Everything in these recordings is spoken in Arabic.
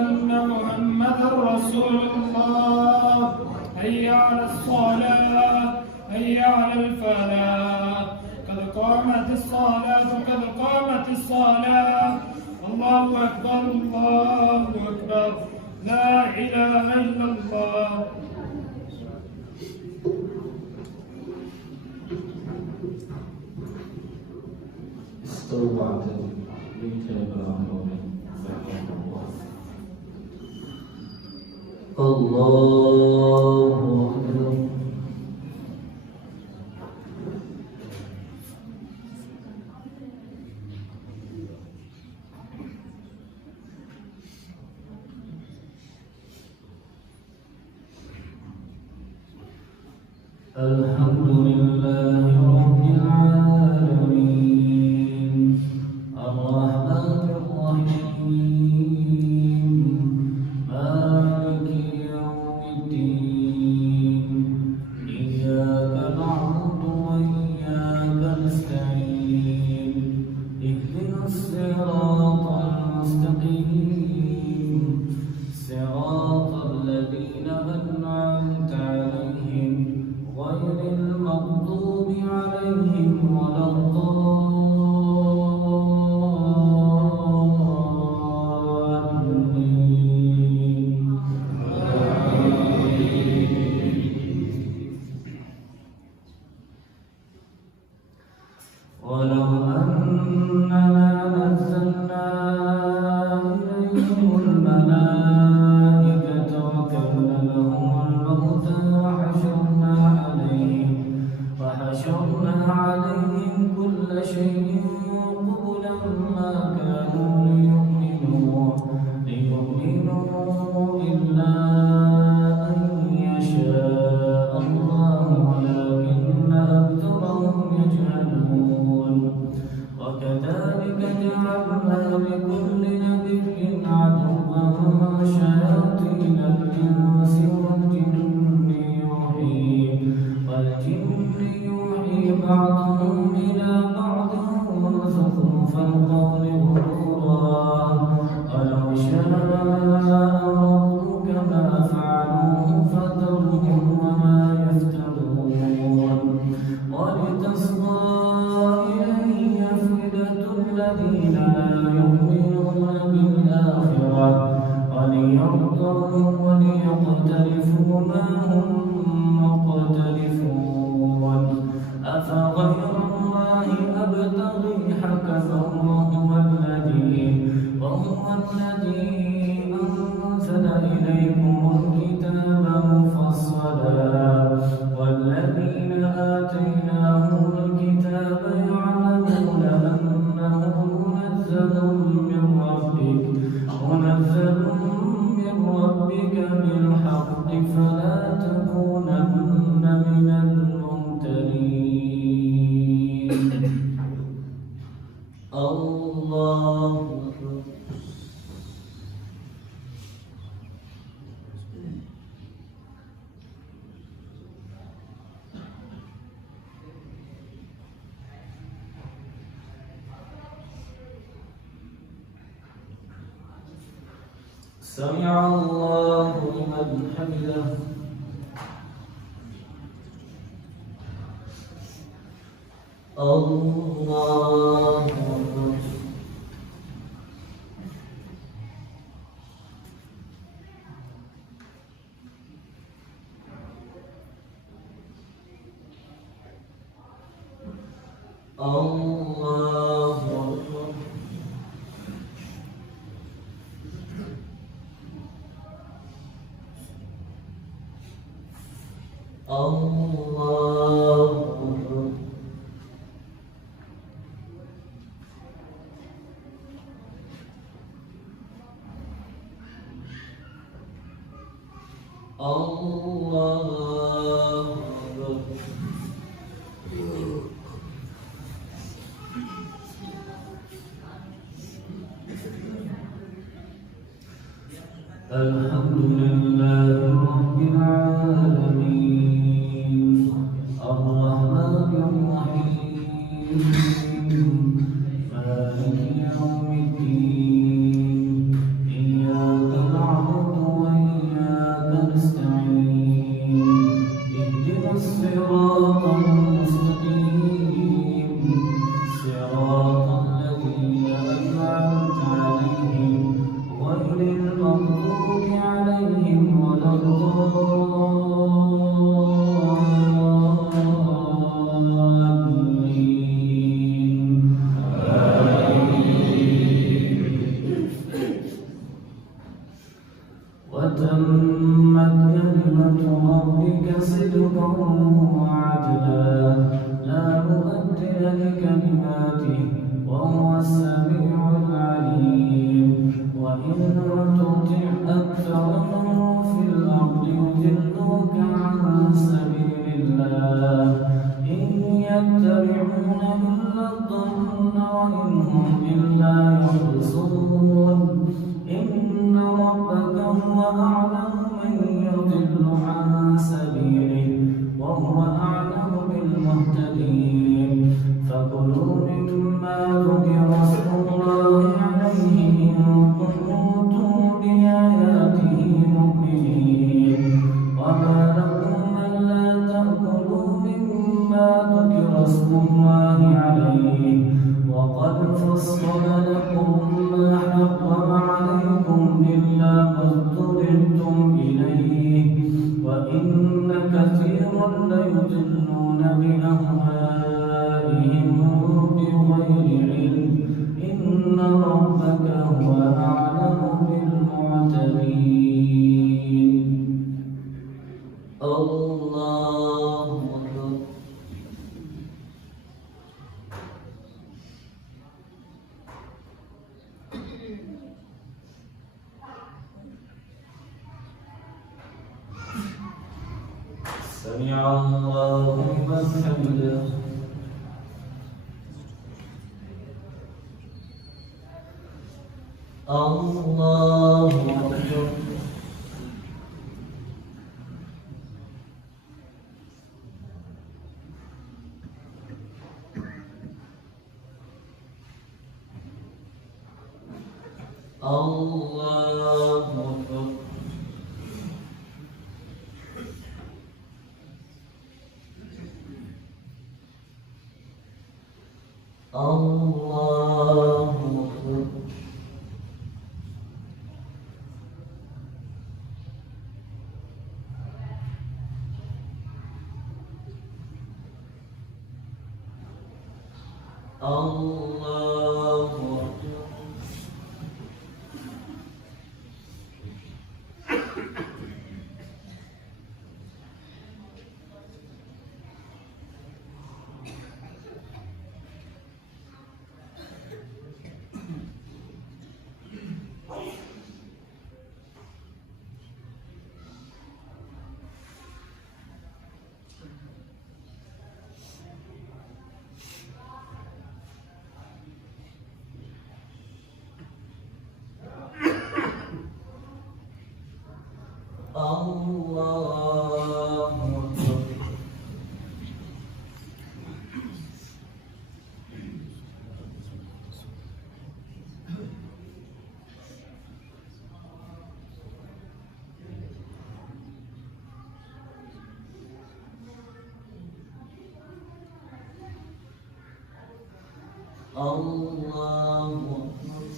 أن محمدا رسول الله. حي على الصلاة حي على الفلاح قد قامت الصلاة قد قامت الصلاة. الله أكبر الله أكبر لا إله إلا الله. استووا واعتدلوا ليتابع أمرهم الله أكبر. الحمد لله رب العالمين الرحمن الرحيم مالك يوم الدين إياك نعبد وإياك نستعين اهدنا الصراط المستقيم صراط الذين أنعمت عليهم غير المغضوب عليهم ولا الضالين. ولو أننا نزلنا إليهم الملائكة وكلمهم الموتى وحشرنا عليهم كل شيء قبلا ما كانوا ليؤمنوا إلا أن يشاء الله ولكن أكثرهم يجهلون. وكذلك جعلنا لكل نبي عدوا شياطين الإنس والجن يوحي بعضهم إلى بعض زخرف القول غرورا ولو شاء ربك ما فعلوه فذرهم وما يفترون. ولتصغى إليه أفئدة الذين لا يؤمنون بالآخرة وليرضوا وليقترفوا ما هم مقترفون. أفغير الله أبتغي حكما وهو الذي أنزل إليكم الكتاب مفصلا والذين آتيناهم الكتاب يعلمون أنه منزل من ربك بالحق فلا تكونن من الممترين. الله سمع الله لمن حمده. الله أكبر. الله أكبر. الله أكبر. الله أكبر. الحمد لله رب العالمين الرحمن الرحيم مالك يوم الدين إياك وتمت كلمة ربك صدقا وعدلا لا مبدل لكلماته وهو السميع العليم وإن تطع أكثر من في الأرض يضلوك عن سبيل الله إن يتبعون إلا الظن وإن هم إلا يخرصون إن ربك هو أعلم من يضل عن سبيله وهو أعلم بالمهتدين فكلوا مما ذكر اسم الله عليه إن كنتم بآياته مؤمنين وما لكم ألا تأكلوا مما ذكر اسم الله عليه وقد فصل لكم ما حرم عليكم إلا ما اضطررتم إليه وإن كثيرا ليضلون بأهوائهم بغير علم إن ربك هو أعلم بالمعتدين الله أكبر سمع الله لمن حمده الله أكبر الله أكبر الله أكبر الله أكبر الله أكبر الله أكبر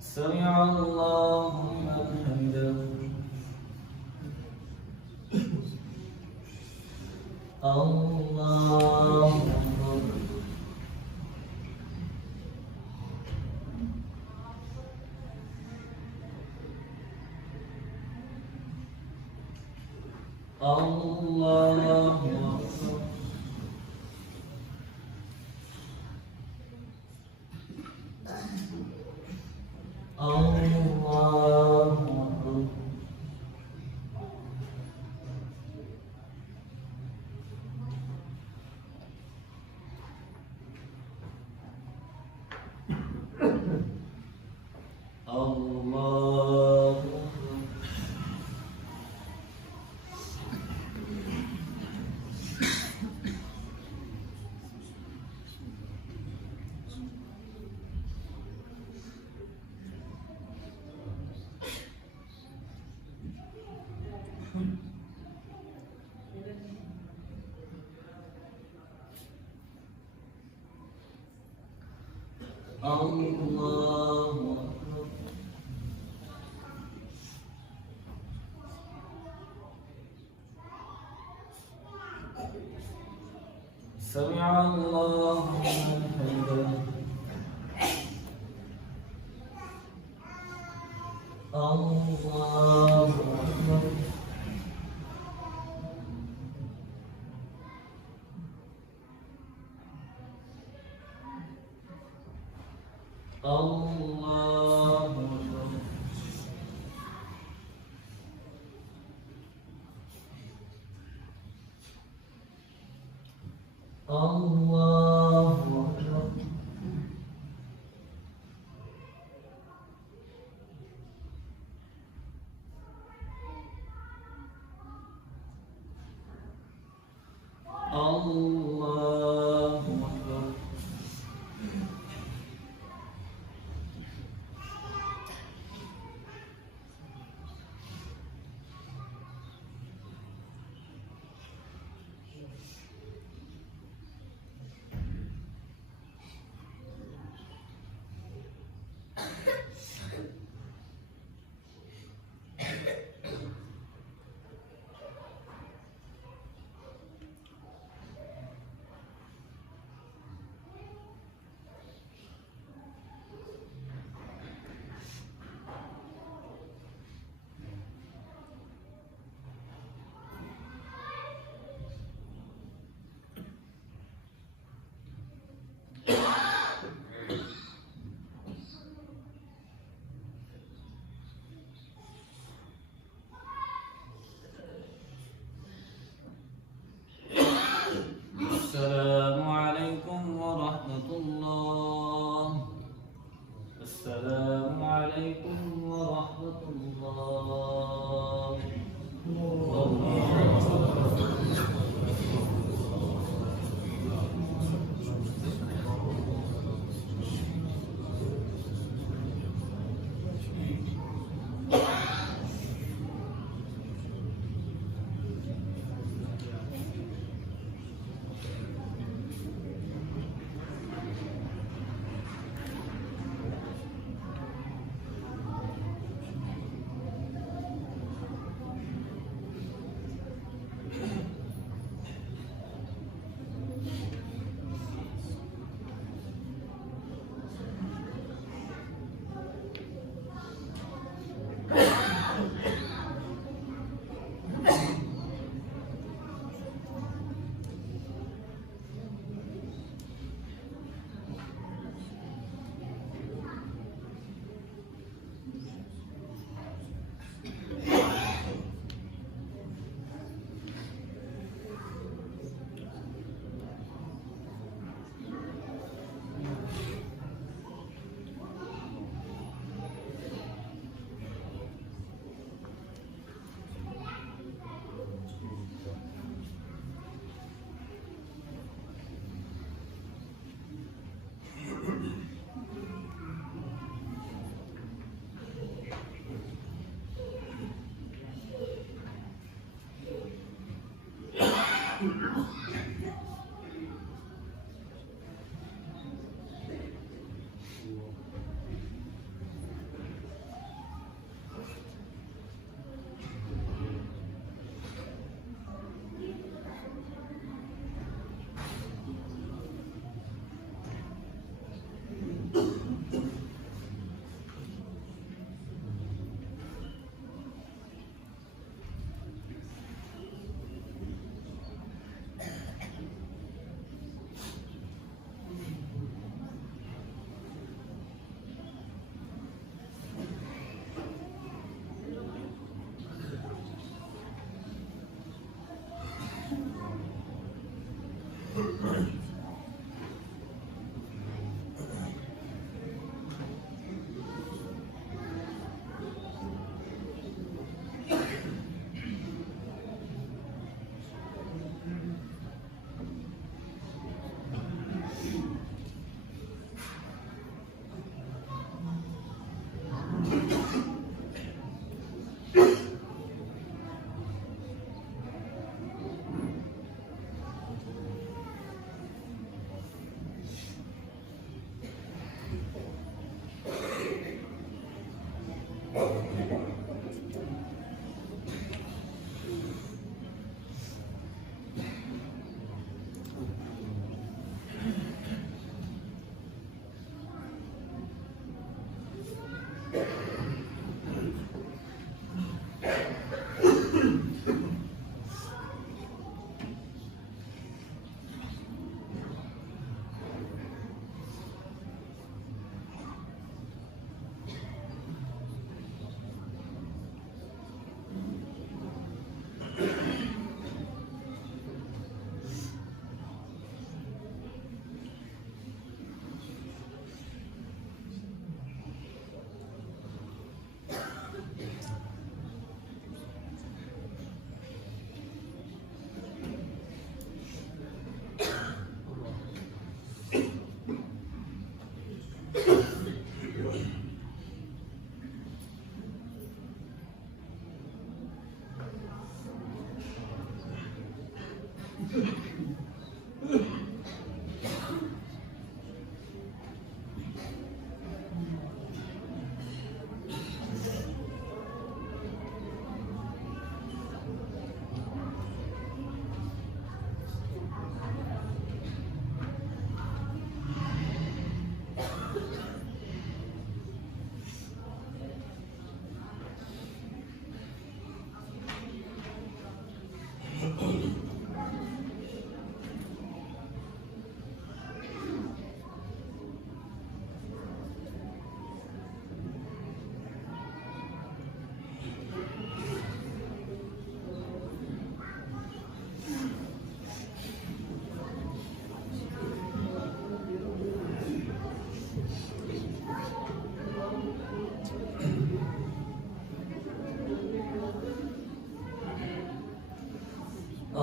سمع الله لمن حمده الله أكبر الله أكبر الله أكبر الله الله أكبر سمع الله لمن حمده الله أكبر الله أكبر الله أكبر الله أكبر السلام عليكم ورحمة الله. السلام عليكم ورحمة الله.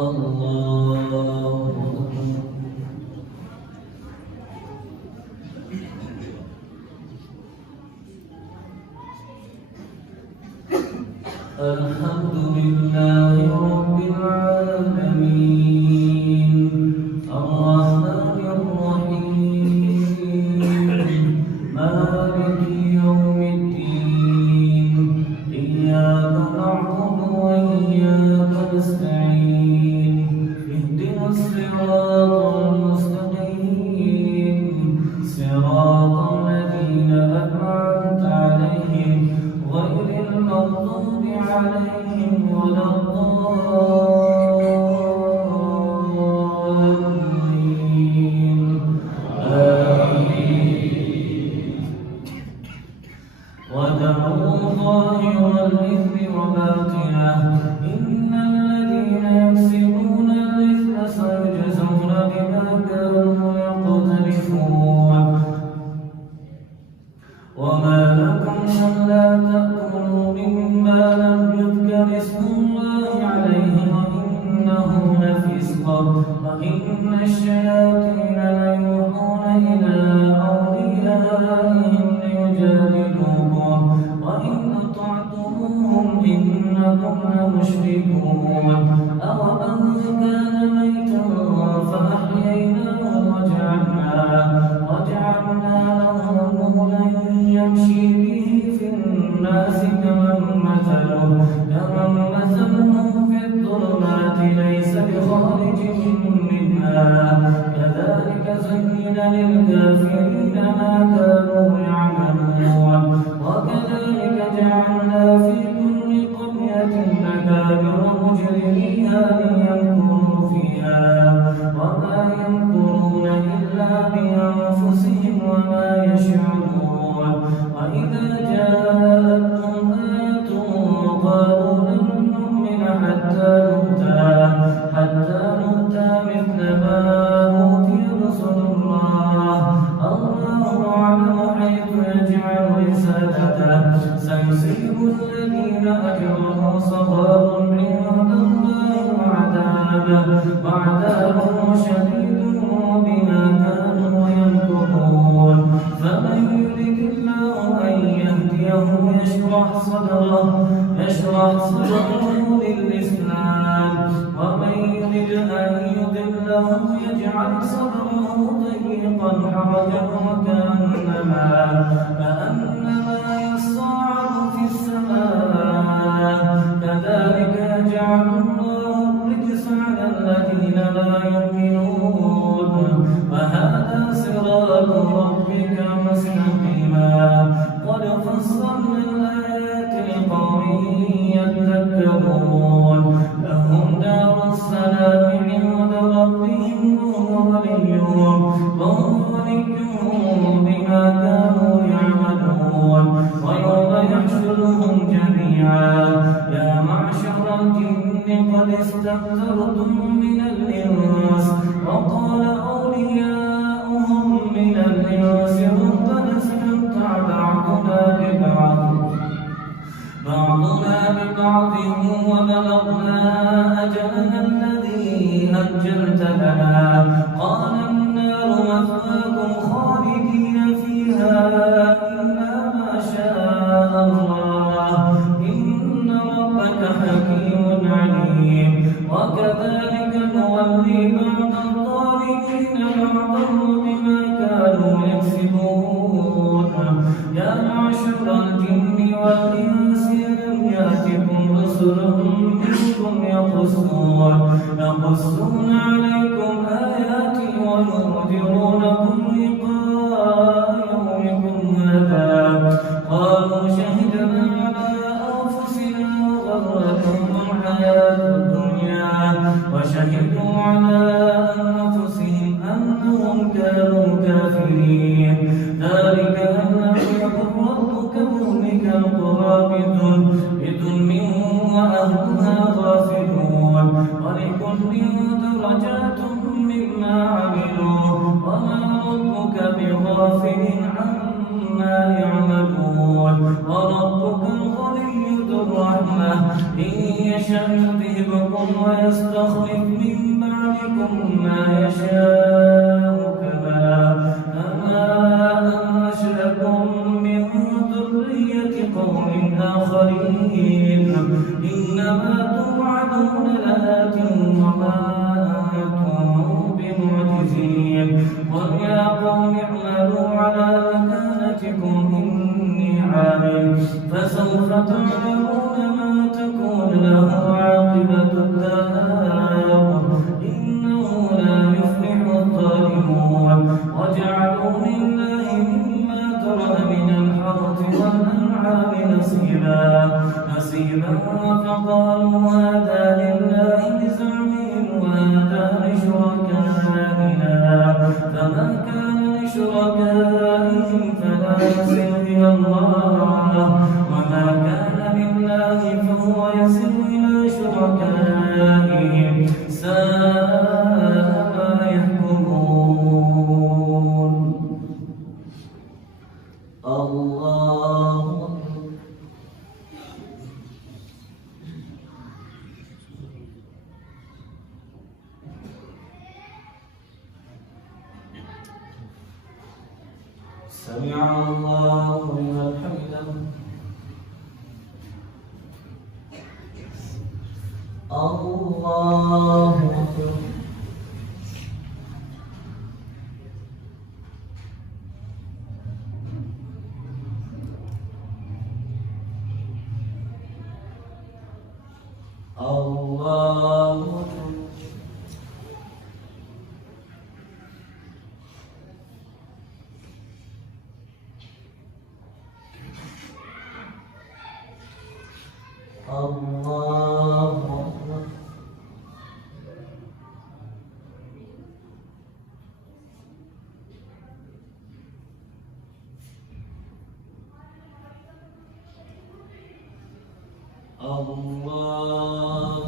الله الحمد لله رب العالمين الرحمن الرحيم مالك يوم الدين إياك نعبد وإياك نستعين اهدنا الصراط المستقيم صراط الذين أنعمت عليهم غير المغضوب عليهم ولا الضالين آمين ودعوا ظاهر الإثم وباطنه إن الذين يكسبون الإثم سيجزون بما كانوا يقترفون وما لكم ألا تأكلوا مما لم يذكر اسم الله عليه وإنه لفسق وإن الشياطين ليوحون إلى أوليائهم ليجادلوكم وإن أطعتموهم إنكم لمشركون أومن كان ميتا فأحييناه وجعلنا له نورا يمشي به في الناس كمن مثله في الظلمات ليس بخارج منها كذلك زين للكافرين ما كانوا يعملون وكذلك جعلنا في كل قرية أكابر مجرميها ليمكروا فيها وما يمكرون إلا بأنفسهم وما يشعرون وإذا جاءتهم آية قالوا لن نؤمن حتى نؤتى مثل ما أوتي رسل الله أعلم حيث يجعل رسالته سيصيب الذين أجرموا صغار عند الله وعذاب شديد بما كانوا يمكرون فمن يرد الله أن يهديه يشرح صدره للإسلام ومن يرد أن يضله يجعل صدره ضيقا حرجا كأنما يصعد في السماء كذلك يجعل الله الرجس على الذين لا يؤمنون وهذا صراط ربك مستقيما قد فصلنا الآيات لقوم يذكرون لهم دار السلام عند ربهم وهو وليهم بما كانوا يعملون ويوم يحشرهم جميعا يا معشر الجن قد استكثرتم من الإنس وقال أولياؤهم من الإنس ربنا استمتع بعضنا ببعض وبلغنا أجلنا الذي أجلت لنا قال النار مثواكم خالدين فيها إلا ما شاء الله إن ربك حكيم عليم وكذلك نولي بعض الظالمين بعضا بما كانوا يكسبون يا معشر الجن والإنس لم يأتكم رسل منكم يقصون عليكم آياتي وينذرونكم لقاء يومكم هذا قالوا شهدنا على أنفسنا وغرتهم الحياة الدنيا وشهدوا على أنفسهم أنهم كانوا كافرين ذلك أنهم يضر ربك مهلك القرى بظلم وأهلها غافلون ولكل درجات مما عملوا وما ربك بغافل عما يعملون يعلمون وربك الغني ذو الرحمة إن يشأ يذهبكم ويستخلف من بعدكم ما يشاء كما أنشأكم من ذرية قوم آخرين إنما توعدون لآت وما أنتم بمعجزين قل يا قوم اعملوا على مكانتكم إني عامل فسوف تعلمون من تكون له عاقبة الدار إنه لا يفلح الظالمون وجعلوا لله مما ترى من الحرث والأنعام نصيبا فقالوا هذا لله بزعمهم وهذا لشركائنا فما كان لشركائهم فلا يصل إلى الله وما كان لله فهو يصل إلى شركائهم ساء ما يحكمون الله سمع الله لمن حمده الله أكبر الله أكبر الله أكبر الله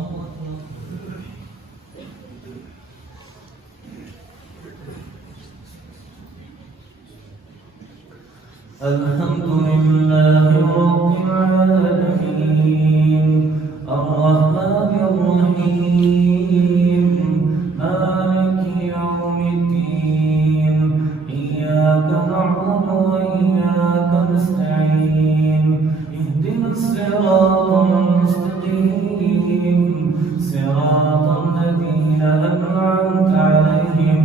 الحمد لله رب العالمين الرحمن الرحيم مالك يوم الدين إياك نعبد وإياك نستعين اهدنا الصراط المستقيم صراط الذين أنعمت عليهم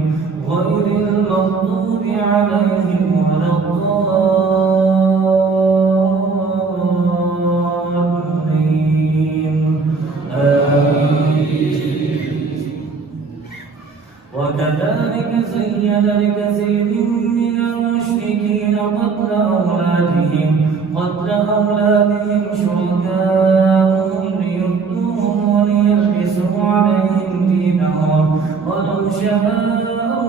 غير المغضوب عليهم ولا الضالين آمين وكذلك زين لكثير من المشركين قتل أولادهم شركاءهم ليردوهم وليلبسوا عليهم دينهم ولو شاء الله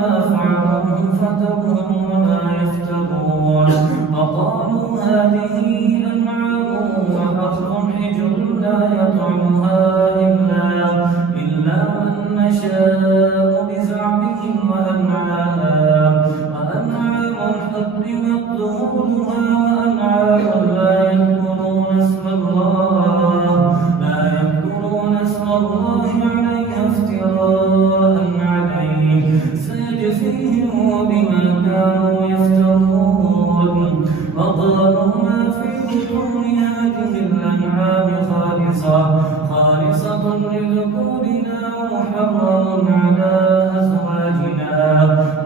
ما فعلوه فترهم وما يفترون وقالوا هذه أنعام وحرث حجر لا يطعمها إلا من نشاء بزعمهم وأنعام حرمت ظهورها وأنعام لا يذكرون اسم الله عليها افتراء عليه سيجزيهم بما كانوا يفترون وقالوا ما في بطون هذه الأنعام خالصة لذكورنا ومحرم على أزواجنا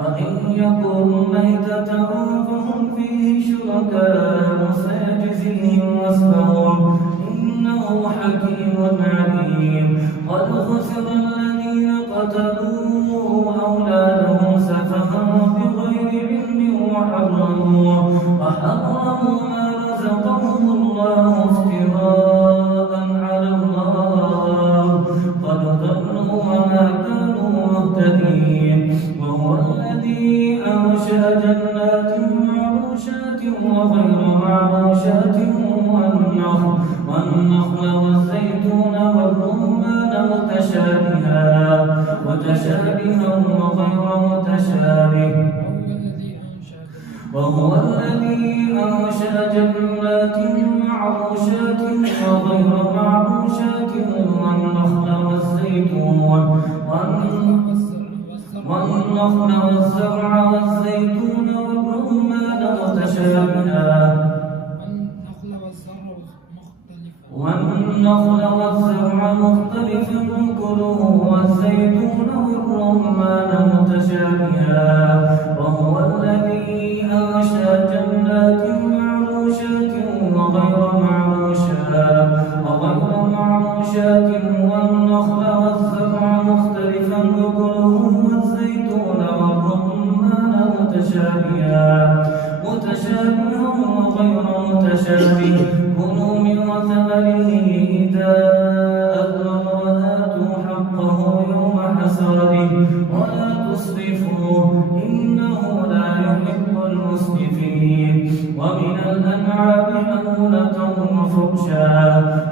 وإن يكن ميتة فهم فيه شركاء سيجزيهم وصفهم إنه حكيم عليم قد خسر الذين قتلوا أولادهم سفها بغير علم وحرموا ما رزقهم الله افتراء على الله قد ضلوا وما كانوا مهتدين وهو الذي أنشأ جنات معروشات وغير معروشات والنخل والزيتون والرمان متشابها وغير متشابه وهو الذي أنشأ جنات معروشات وغير معروشات والنخل والزرع والزيتون والرمان متشابها والنخل والزرع مختلفا كلوا والزيتون والرمان متشابها وهو الذي أنشأ جنات معروشات وغير معروشات والنخل والزرع مختلفا كلوا والزيتون والرمان متشابها وغير متشابه كلوا من ثمره إذا أثمر وآتوا حقه يوم حصاده ولا تسرفوا إنه لا يحب المسرفين ومن الأنعام حمولة وفرشا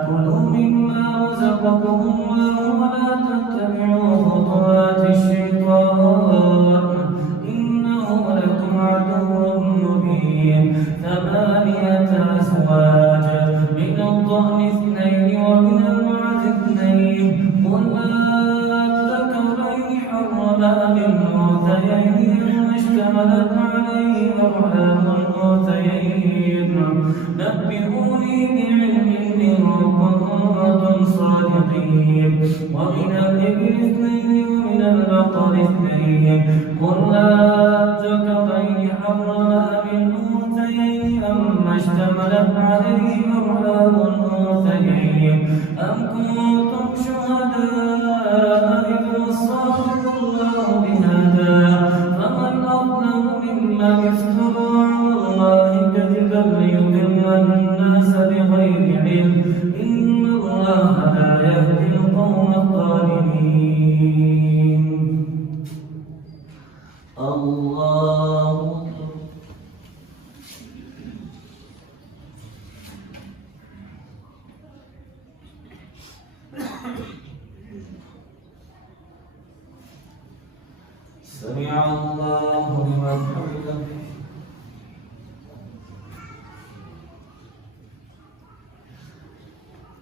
كلوا مما رزقكم الله ولا تتبعوا خطوات الشيطان إنه لكم عدو مبين 8 أزواج من الضأن 2 ومن المعز 2 قل أذكرين حرم أم الأنثيين أم اشتملت عليه أرحام الأنثيين نبئوني بعلم إن كنتم صادقين ومن الإبل 2 ومن البقر 2 قل أذكرين حرم أم الأنثيين أم اشتملت عليه أرحام الأنثيين أم كنتم شهداء إذ وصاكم الله بهذا فمن أظلم ممن افترى على الله كذبا ليضل الناس بغير علم إن الله لا يهدي القوم الظالمين الله سمع الله لمن حمده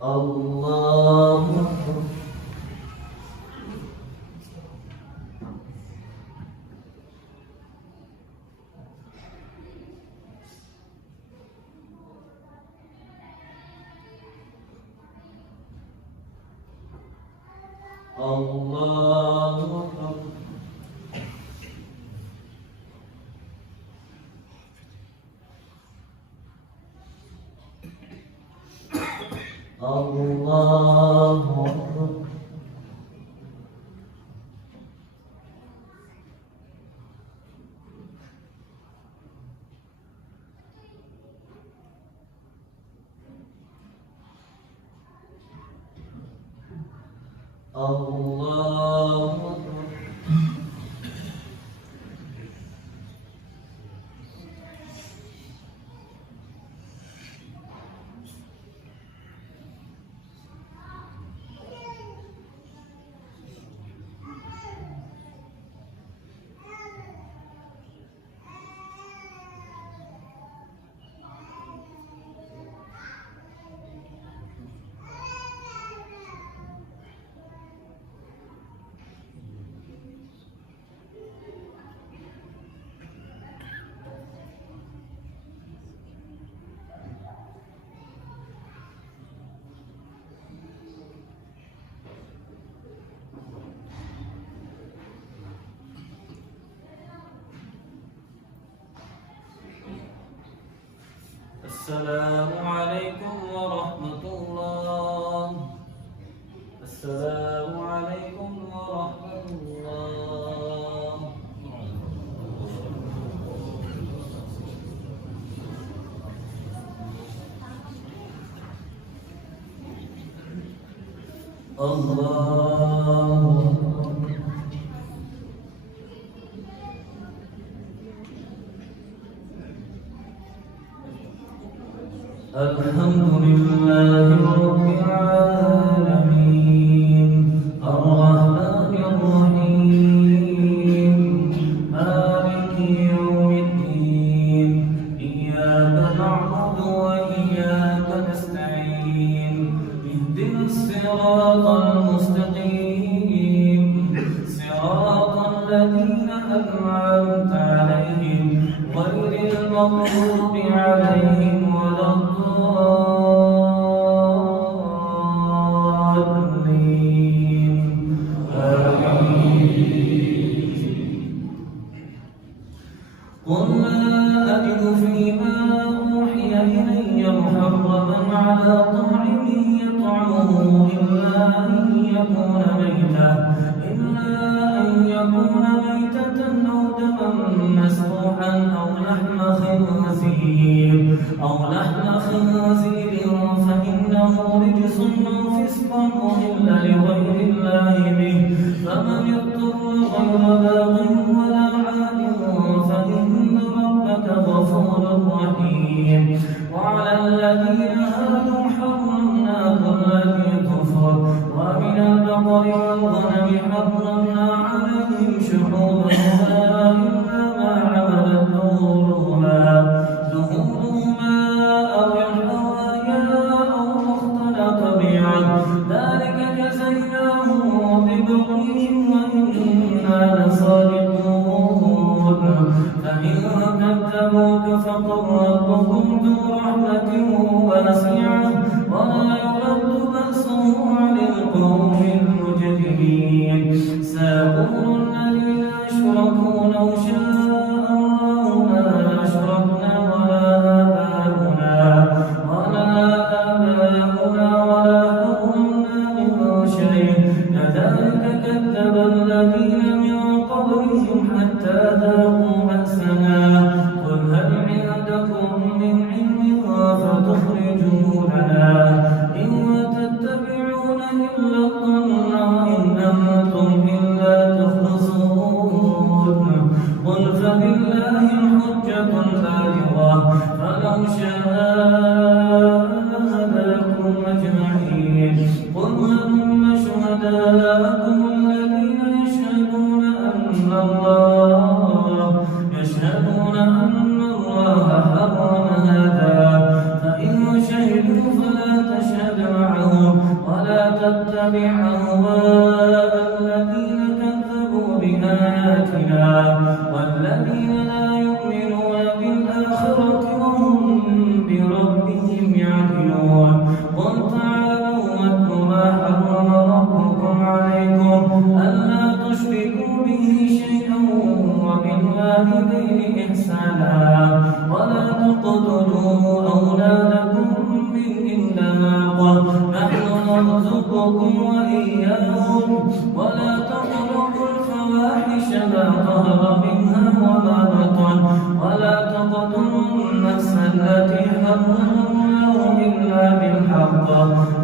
الله أكبر الله أكبر الله أكبر الله أكبر السلام عليكم ورحمة الله. السلام عليكم ورحمة الله. الله الحمد لله رب العالمين الرحمن الرحيم مالك يوم الدين الذين أنعمت عليهم غير المغضوب عليهم ولا الضالين قل ما أجد فيما أوحي إلي محرما على طاعم يطعمه إلا أن يكون ميتة أو دما مسفوحا أو لحم خنزير فإنه رجس أو فسق أهل لغير الله به فمن اضطر غير باغ ولا عاد فإن ربك غفور رحيم وعلى الذين هادوا حرمنا كل ذي ظفر ومن البقر والغنم حرمنا عليهم شحومهما إلا ما حملت ظهورهما أو الحوايا أو ما اختلط بعظم ذلك جزيناهم ببغيهم وإنا لصادقون فإن كذبوك فقل ربكم ذو رحمة واسعة ولا يرد بأسه عن القوم المجرمين سيقول الذين أشركوا لو شاء الله ما أشركنا ولا آباؤنا ولا حرمنا من شيء كذلك كذب الذين من قبلهم حتى ذاقوا بأسنا قل هل عندكم من علم فتخرجوه لنا إن تتبعون إلا الظن وإن أنتم إلا تخرصون قل فبالله الحجة البالغة فلو شاء لهداكم أجمعين قل هلم شهداءكم الذين يشهدون أن الله حرم هذا فإن شهدوا فلا تشهد معهم ولا تتبع أهواء الذين كذبوا بآياتنا والذين لا يؤمنون بالآخرة وهم بربهم يعدلون قل تعالوا واتل ما حرم ربكم عليكم ألا تشركوا به شيئا وبالوالدين إحسانا ولا تقتلوا أولادكم من إملاق نحن نرزقكم وإياهم ولا تقربوا الفواحش ما ظهر منها وما بطن ولا تقتلوا النفس التي حرم الله إلا بالحق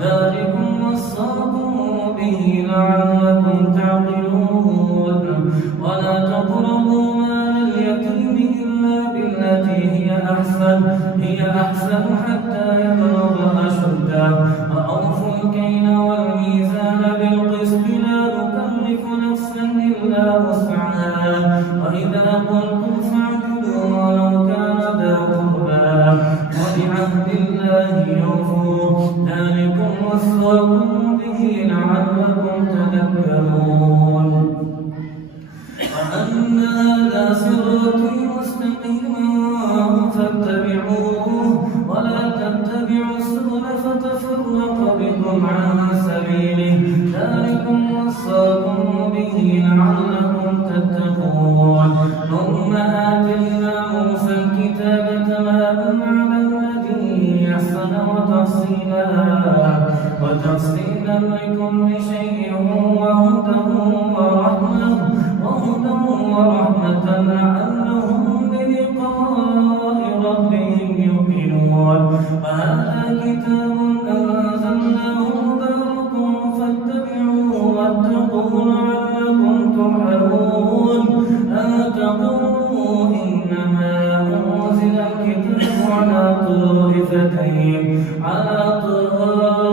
ذلكم وصاكم به لعلكم تعقلون ولا تقربوا مال اليتيم إلا بالتي هي أحسن حتى يبلغ أشده وأوفوا الكيل والميزان بالقسط لا نكلف نفسا إلا وسعها وإذا قلتم فاعدلوا ولو كان ذا قربى وبعهد الله يوفوا ذلكم وصاكم به لعلكم تذكرون وأن هذا صراطي مستقيما فاتبعوه ولا تتبعوا السبل فتفرق بكم عن سبيله ذلكم وصاكم به لعلكم تتقون ثم آتينا موسى الكتاب تماما على الذي أحسن وتفصيلا لكل شيء وهدى ورحمة لعلهم بلقاء ربهم يؤمنون وهذا كتاب أنزلناه مبارك فاتبعوه واتقوا لعلكم ترحمون أن تقولوا إنما أنزل الكتاب على طائفتين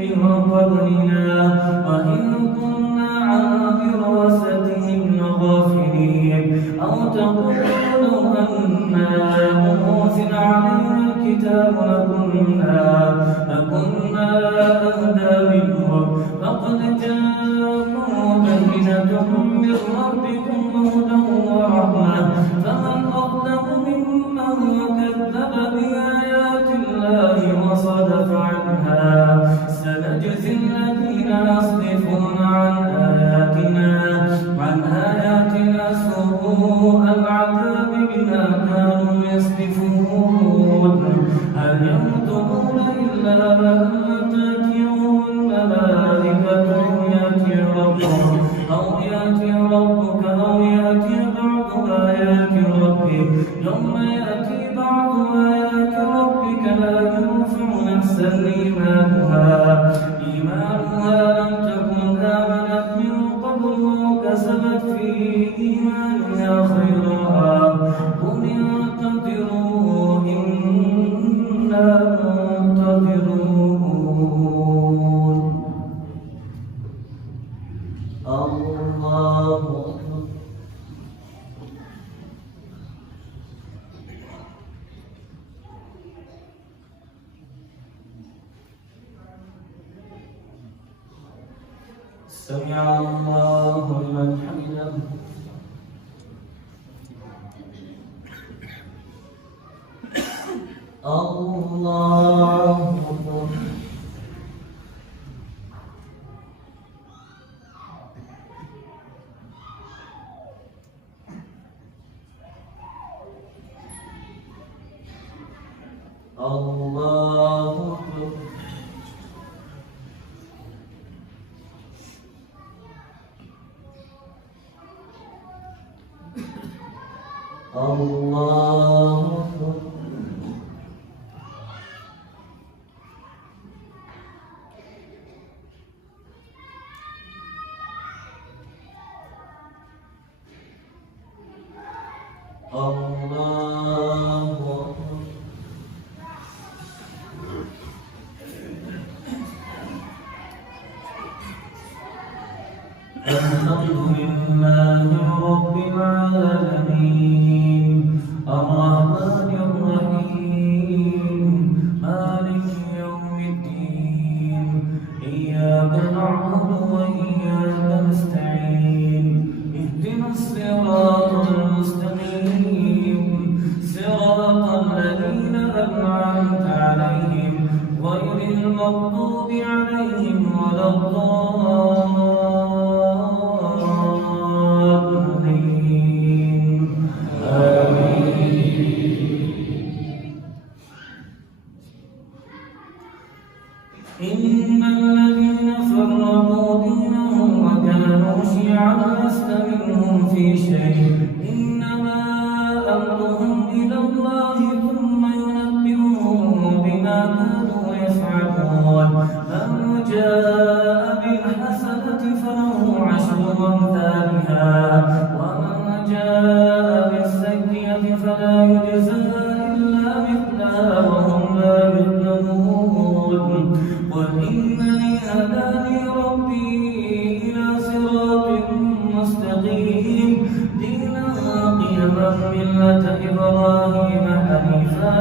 من قبلنا وإن كنا عن دراستهم لغافلين أو تقولوا أنا أنزل علينا الكتاب لكنا أهدى منهم فقد جاءكم بينة من ربكم هدى ورحمة فمن أظلم ممن كذب بآيات الله وصدف عنها سنجزي الذين يصدفون عن آياتنا سوء العذاب بما كانوا يصدفون هل ينظرون إلا أن تأتيهم الملائكة أو يأتي ربك أو يأتي بعض آيات ربك يوم يأتي بعض آيات ربك لا ينفع نفسا إيمانها لم تكن آمنت من قبل وكسبت في إيمانها خيرا قل انتظروا إنا منتظرون. الله سمع الله لمن حمده. الله أكبر. الله أكبر. الله أكبر. الحمد لله رب العالمين الرحمن الرحيم مالك يوم الدين إياك نعبد وإياك نستعين اهدنا الصراط المستقيم صراط الذين أنعمت عليهم غير المغضوب عليهم ولا إن الذين فرقوا دينهم وكانوا شيعا لست منهم في شيء إنما أمرهم إلى الله ثم ينبئهم بما كانوا يفعلون من جاء بالحسنة فله عشر أمثالها ومن جاء بالسيئة فلا يجزى إلا مثلها وهم لا يظلمون. قل إنني هداني ربي إلى صراط مستقيم دينا قيما ملة إبراهيم حنيفا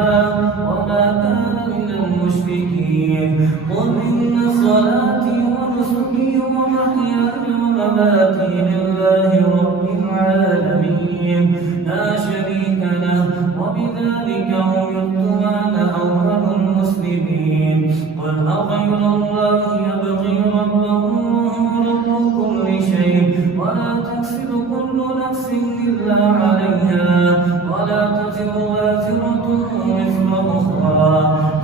وما كان من المشركين. قل إن صلاتي ونسكي ومحياي ومماتي لله رب العالمين لا شريك له وبذلك أمرت وأنا أول المسلمين. قل أغير الله يبغي ربا وهو رب كل شيء ولا تكسب كل نفس إلا عليها ولا تزر وازرة وزر أخرى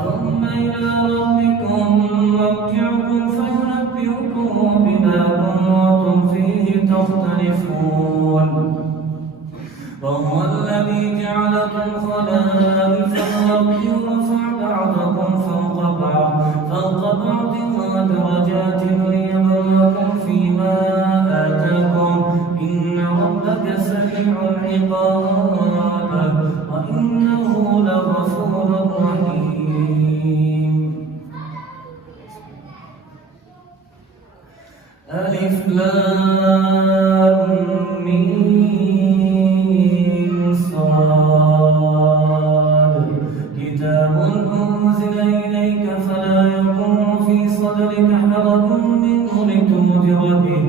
ثم إلى ربكم مرجعكم فينبئكم بما كنتم فيه تختلفون. وهو الذي جعلكم خلائف الأرض ورفع بعضكم فوق بعض درجات ليبلوكم فيما آتاكم إن ربك سريع العقاب وإنه لغفور رحيم. ألف لام ميم صاد كتاب أنزل إليك فلا يكن في صدرك حرج منه لتنذر به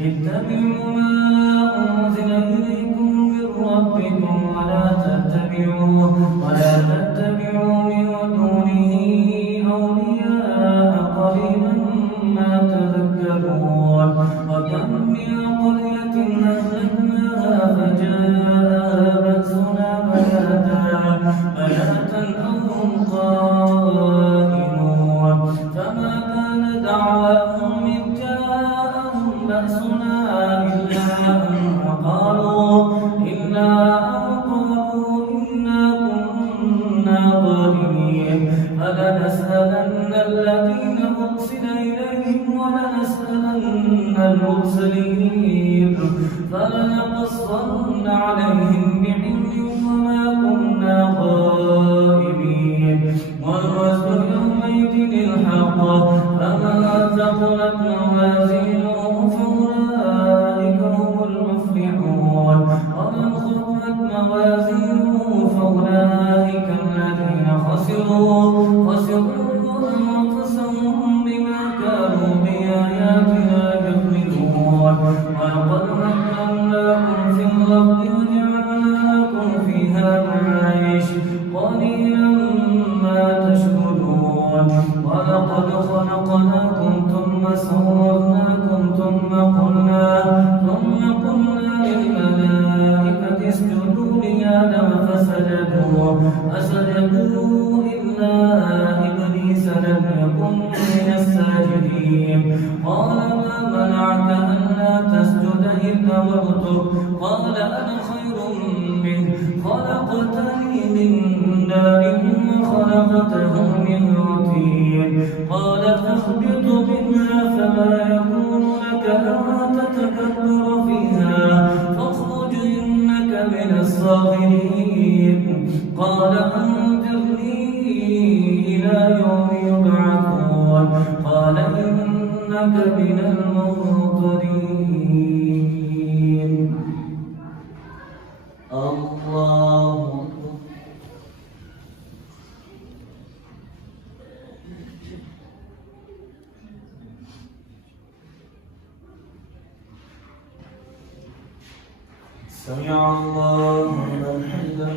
اتبعوا ما أنزل إليكم من ربكم ولا تتبعوا من دونه أولياء قليلا ما تذكرون وكم من قرية أهلكناها فجاءها بأسنا بياتا أو هم قائلون فما كان دعواهم إذ جاءهم بأسنا إلا أن قالوا إنا كنا ظالمين فلنسألن الذين أرسل إليهم ولنسألن المرسلين فلنقصن عليهم بعلم وما كنا غائبين والوزن يومئذ الحق فمن ثقلت موازينه فأولئك هم المفلحون ومن خفت موازينه فأولئك الذين خسروا أنفسهم بما كانوا بآياتنا يظلمون ولقد مكناكم في الأرض وجعلنا لكم فيها معايش قليلا ما تشكرون ولقد خلقناكم ثم صورناكم ثم قلنا للملائكة اسجدوا لآدم فسجدوا إلا إبليس لم يكن من الساجدين قال ما منعك ألا تسجد إذ أمرتك قال أنا خير منه خلقتني من نار وخلقته من طين قال فاهبط منها فما يكون لك أن تتكبر فيها فاخرج إنك من الصاغرين قال أنذرني إلى يوم يبعثون قال إنك من المنظرين الله سمع الله لمن حمده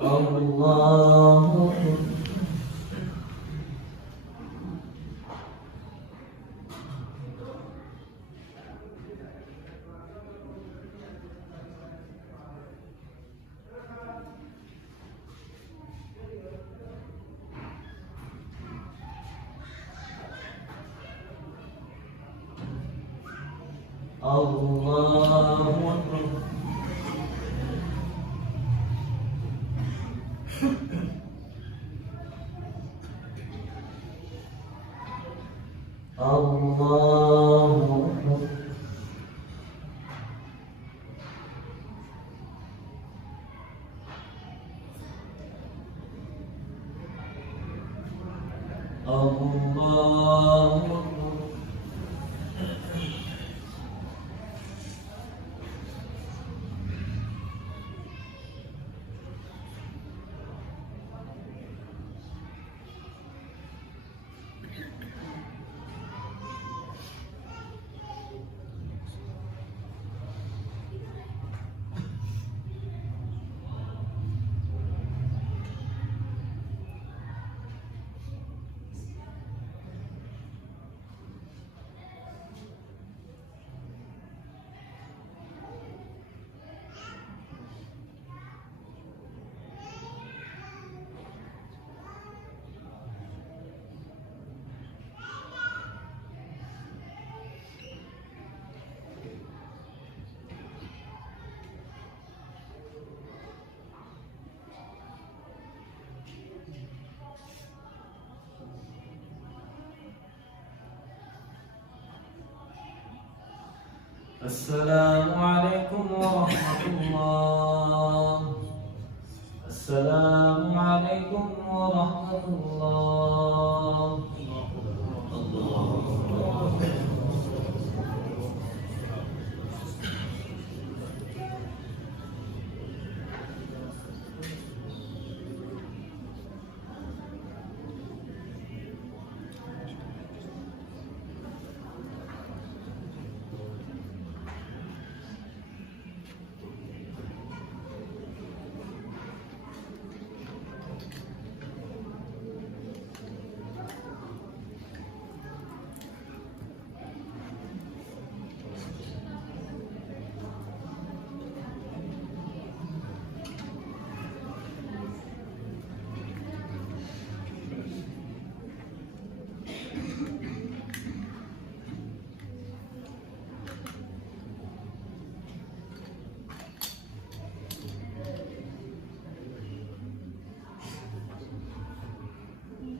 الله أكبر الله أكبر الله أكبر السلام عليكم ورحمة الله. السلام عليكم ورحمة الله.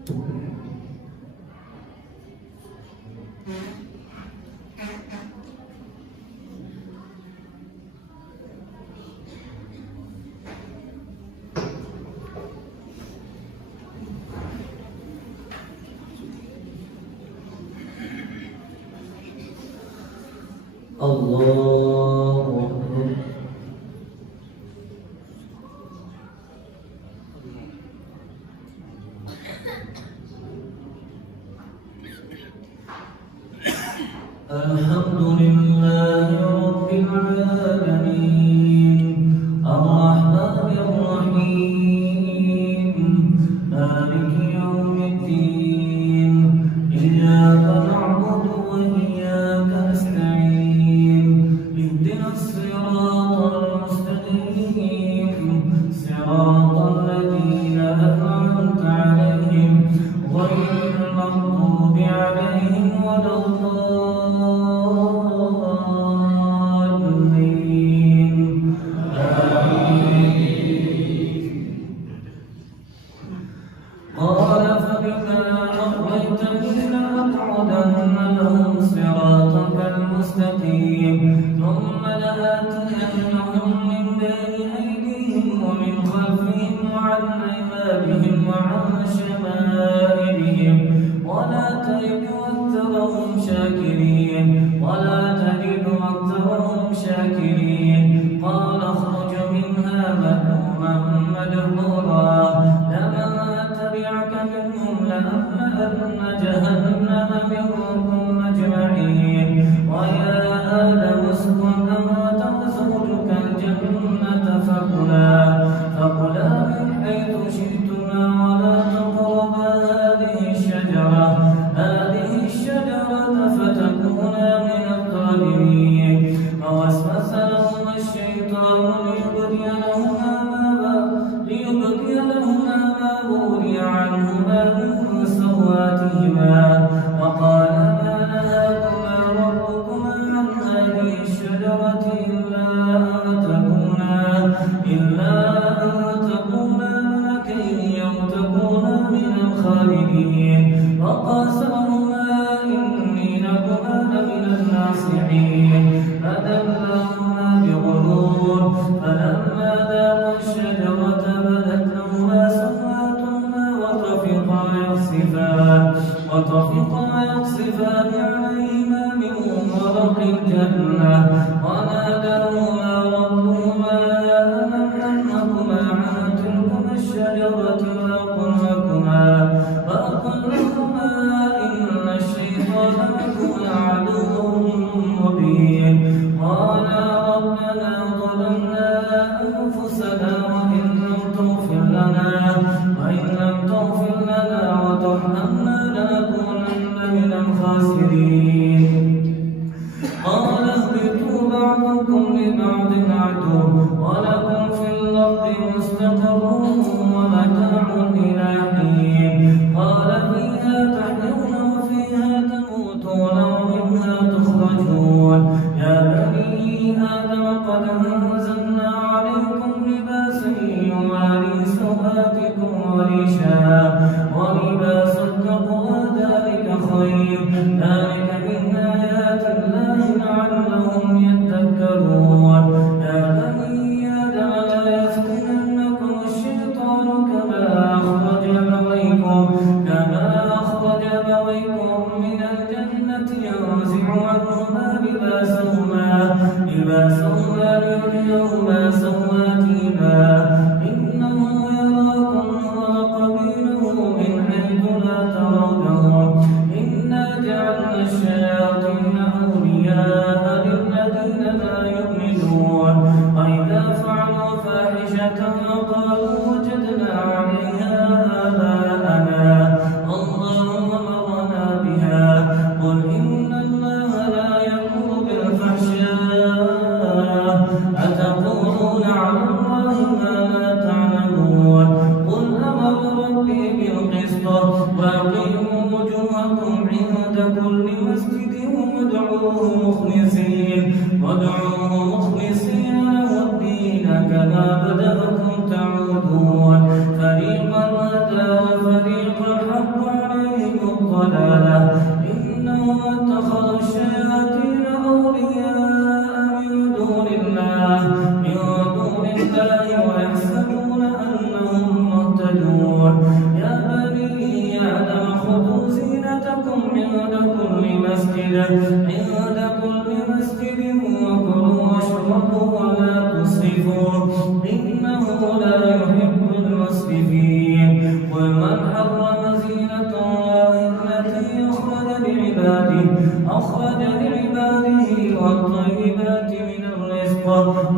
الله أكبر. الحمد لله رب العالمين الرحمن الرحيم مالك يوم الدين إياك نعبد وإياك نستعين اهدنا الصراط المستقيم صراط الذين أنعمت عليهم غير المغضوب عليهم ولا قال فبما أغويتني لأقعدن لهم صراطك المستقيم ثم لآتينهم من بين أيديهم ومن خلفهم وعن أيمانهم وعن شمائلهم ولا تجد أكثرهم شاكرين قال اخرج منها مذءوما مدحورا لمن تبعك منهم لأملأن جهنم منكم أجمعين ويا آدم اسكن أنت وزوجك الجنة فكلا من حيث شئتما ولا تقربا هذه الشجرة فتكونا من الظالمين فوسوس لهما الشيطان ليبدي لهما ما وري عنهما من سواتهما وقال ما نهاكما ربكما عن هذه الشجرة إلا أن تكونا ملكين أو تكونا من الخالدين وقاسمهما إني لكما لمن الناصحين فدلاهما بغرور فلما ذاقا الشجرة بدت لهما سوآتهما وطفقا يخصفان عليهما من ورق الجنة وناداهما ربهما ألم أنهكما عن تلكما الشجرة وأقل لكما إن الشيطان لكما عدو مبين قالا ربنا ظلمنا أنفسنا وإن لم تغفر لنا وترحمنا لنكونن من الخاسرين قال اهبطوا بعضكم لبعض عدو ولكم في الأرض مستقر ومتاع إلى حين قال فيها تحيون وفيها تموتون ومنها تخرجون يا بني آدم قد أنزلنا عليكم لباسا يواري سوآتكم ولباس التقوى ذلك خير ذلك من آيات الله لعلهم يذكرون يا بني آدم لا يفتننكم الشيطان كما أخرج أبويكم من الجنة ينزع عنهما لباسهما ليريهما سواتهما إنه يراكم هو وقبيله من حيث لا ترونهم إنا جعلنا الشياطين أولياء للذين لا يؤمنون وإذا فعلوا فاحشة قالوا وجدنا عليها آباءنا الله أمرنا بها قل إن الله لا يأمر بالفحشاء أتقولون على الله ما لا تعلمون قل أمر ربي بالقسط وأقيموا وجوهكم عند كل مسجد وادعوه مخلصين له الدين كما بدأكم تعودون فريقا هدى فريقا حق عليهم الضلالة إنهم اتخذوا الشياطين أولياء من دون الله ويحسبون أنهم مهتدون يا بني آدم خذوا زينتكم عند كل مسجد وكلوا واشربوا ولا تسرفوا إنه لا يحب المسرفين قل من حرم زينة الله التي أخرج لعباده والطيبات من الرزق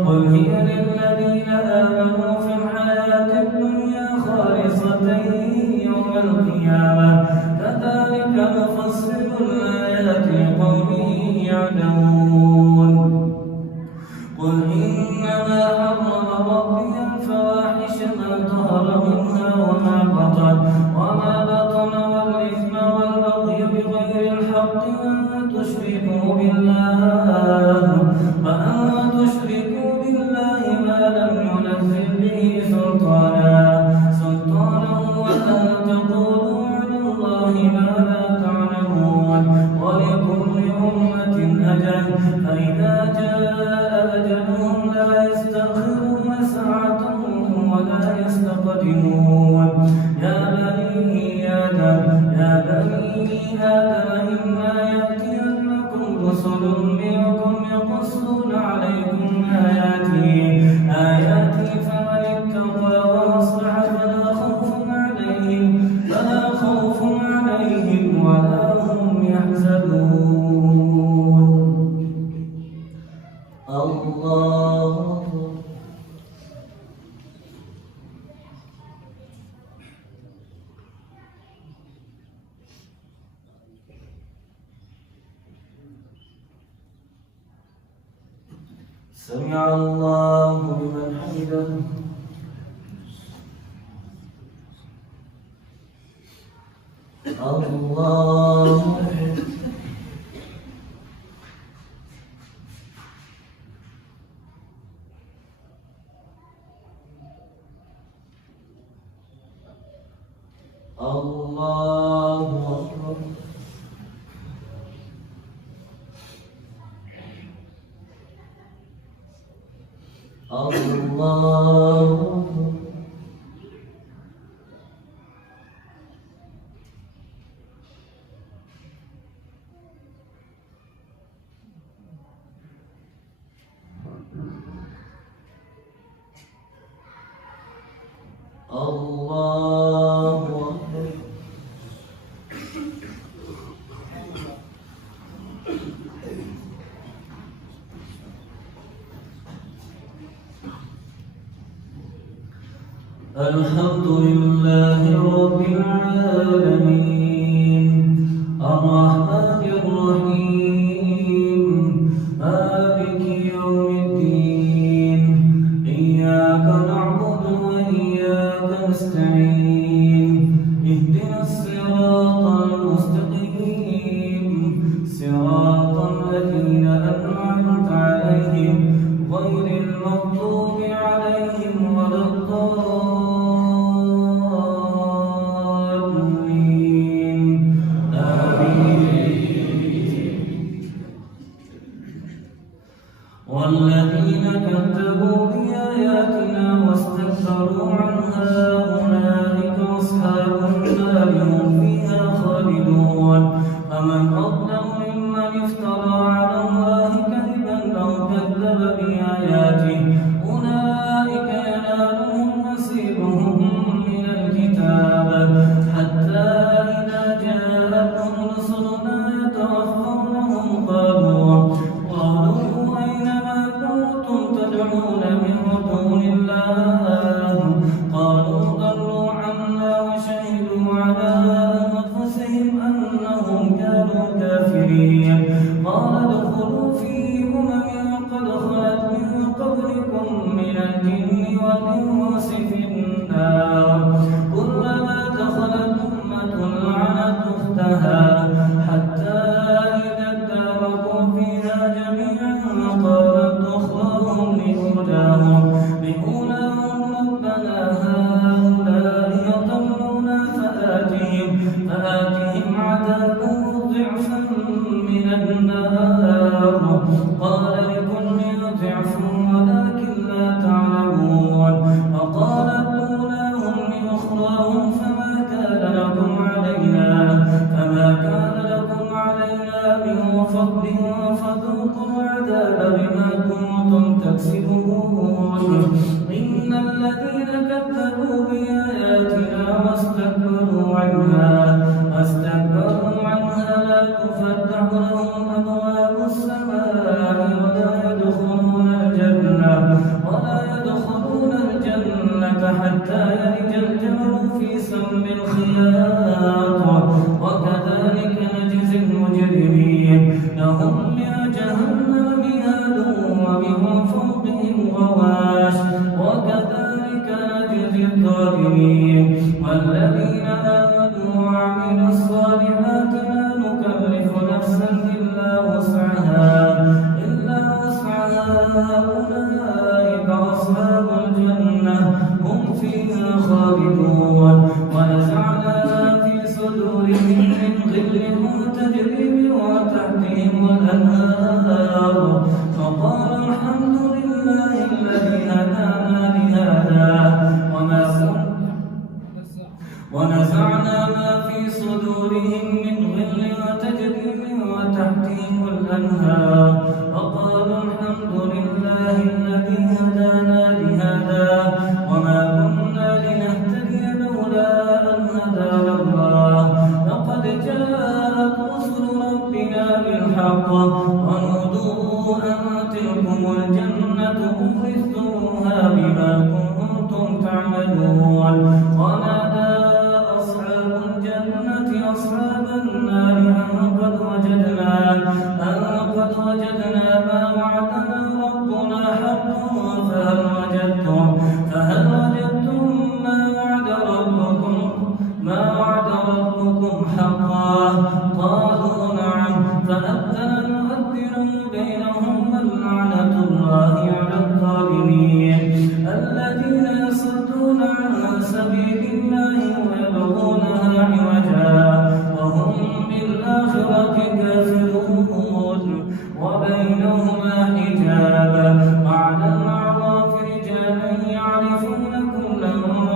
قل هي للذين آمنوا في الحياة الدنيا خالصة يوم القيامة كذلك نفصل الآيات لقوم يعلمون قل إنما حرم ربي الفواحش ما ظهر منها وما بطن والإثم والبغي بغير الحق وأن تشركوا بالله ما لم ينزل به سلطانا وأن تقولوا على الله ما لا تعلمون ولكل أمة أجل فإذا جاء أجلهم لا يستأخرون ساعة ولا يستقدمون يا بني آدم إما يأتينكم رسل منكم يقصون عليكم آياتي فمن اتقى وأصلح فلا خوف عليهم ولا هم يحزنون الله سمع الله لمن حمده الله أكبر الحمد لله رب العالمين الرحمن الرحيم مالك يوم الدين إياك نعبد وإياك نستعين اهدنا الصراط المستقيم صراط الذين أنعمت عليهم غير المغضوب عليهم ولا والذين كذبوا بآياتنا واستكبروا عنها أولئك أصحاب النار هم فيها خالدون فمن أظلم ممن افترى على الله كذبا أو كذب بآياته أولئك ينالهم نصيبهم من الكتاب حتى إذا جاءتهم رسلنا يتوفونهم قالوا أين ما كنتم تدعون من دون الله قالوا ضلوا عنا وشهدوا على أنفسهم أنهم كانوا كافرين قال ادخلوا في قد خلت من قبلكم من الجن والإنس في النار كلما دخلت أمة لعنت أختها حتى إذا اداركوا فيها جميعا قالت أخراهم لأولاهم ربنا هؤلاء يضلون فآتنا قال لكل ضعف ولكن لا تعلمون وقالت أولاهم لأخراهم فما كان لكم علينا من فضل فذوقوا العذاب بما كنتم تكسبون إن الذين كذبوا بآياتنا واستكبروا عنها لا تفتح لهم أبواب السماء ولا يدخلون الجنة حتى يلج الجمل في سم الخياط وكذلك نجزي المجرمين لهم من جهنم مهاد ومن فوقهم غواش وكذلك نجزي الظالمين والذين آمنوا وعملوا الصالحات لا نكلف نفسا إلا وسعها أولئك أصحاب الجنة هم فيها خالدون ونزعنا ما في صدورهم من غل تجري من تحتهم الأنهار فقالوا الحمد لله الذي هدانا لهذا ونزعنا ما في صدورهم من غل تجري من تحتهم الأنهار فقالوا الحمد لله الذي هدانا لهذا وما كنا لنهتدي لولا أن هدانا الله لقد جاءت رسل ربنا بالحق ونودوا أن تلكم الجنة أورثتموها بما كنتم تعملون ونادى أصحاب الجنة أصحاب النار أن قد وجدنا ما وعدنا ربنا حقا فهل وجدتم ما وعد ربكم حقا قالوا نعم فأذن مؤذن بينهم اللعنة الله على الظالمين الذين يصدون عن سبيل الله ويبغونها عوجا وهم بالآخرة كافرون وبينهما حجاب وعلى الأعراف رجالا يعرفون كلا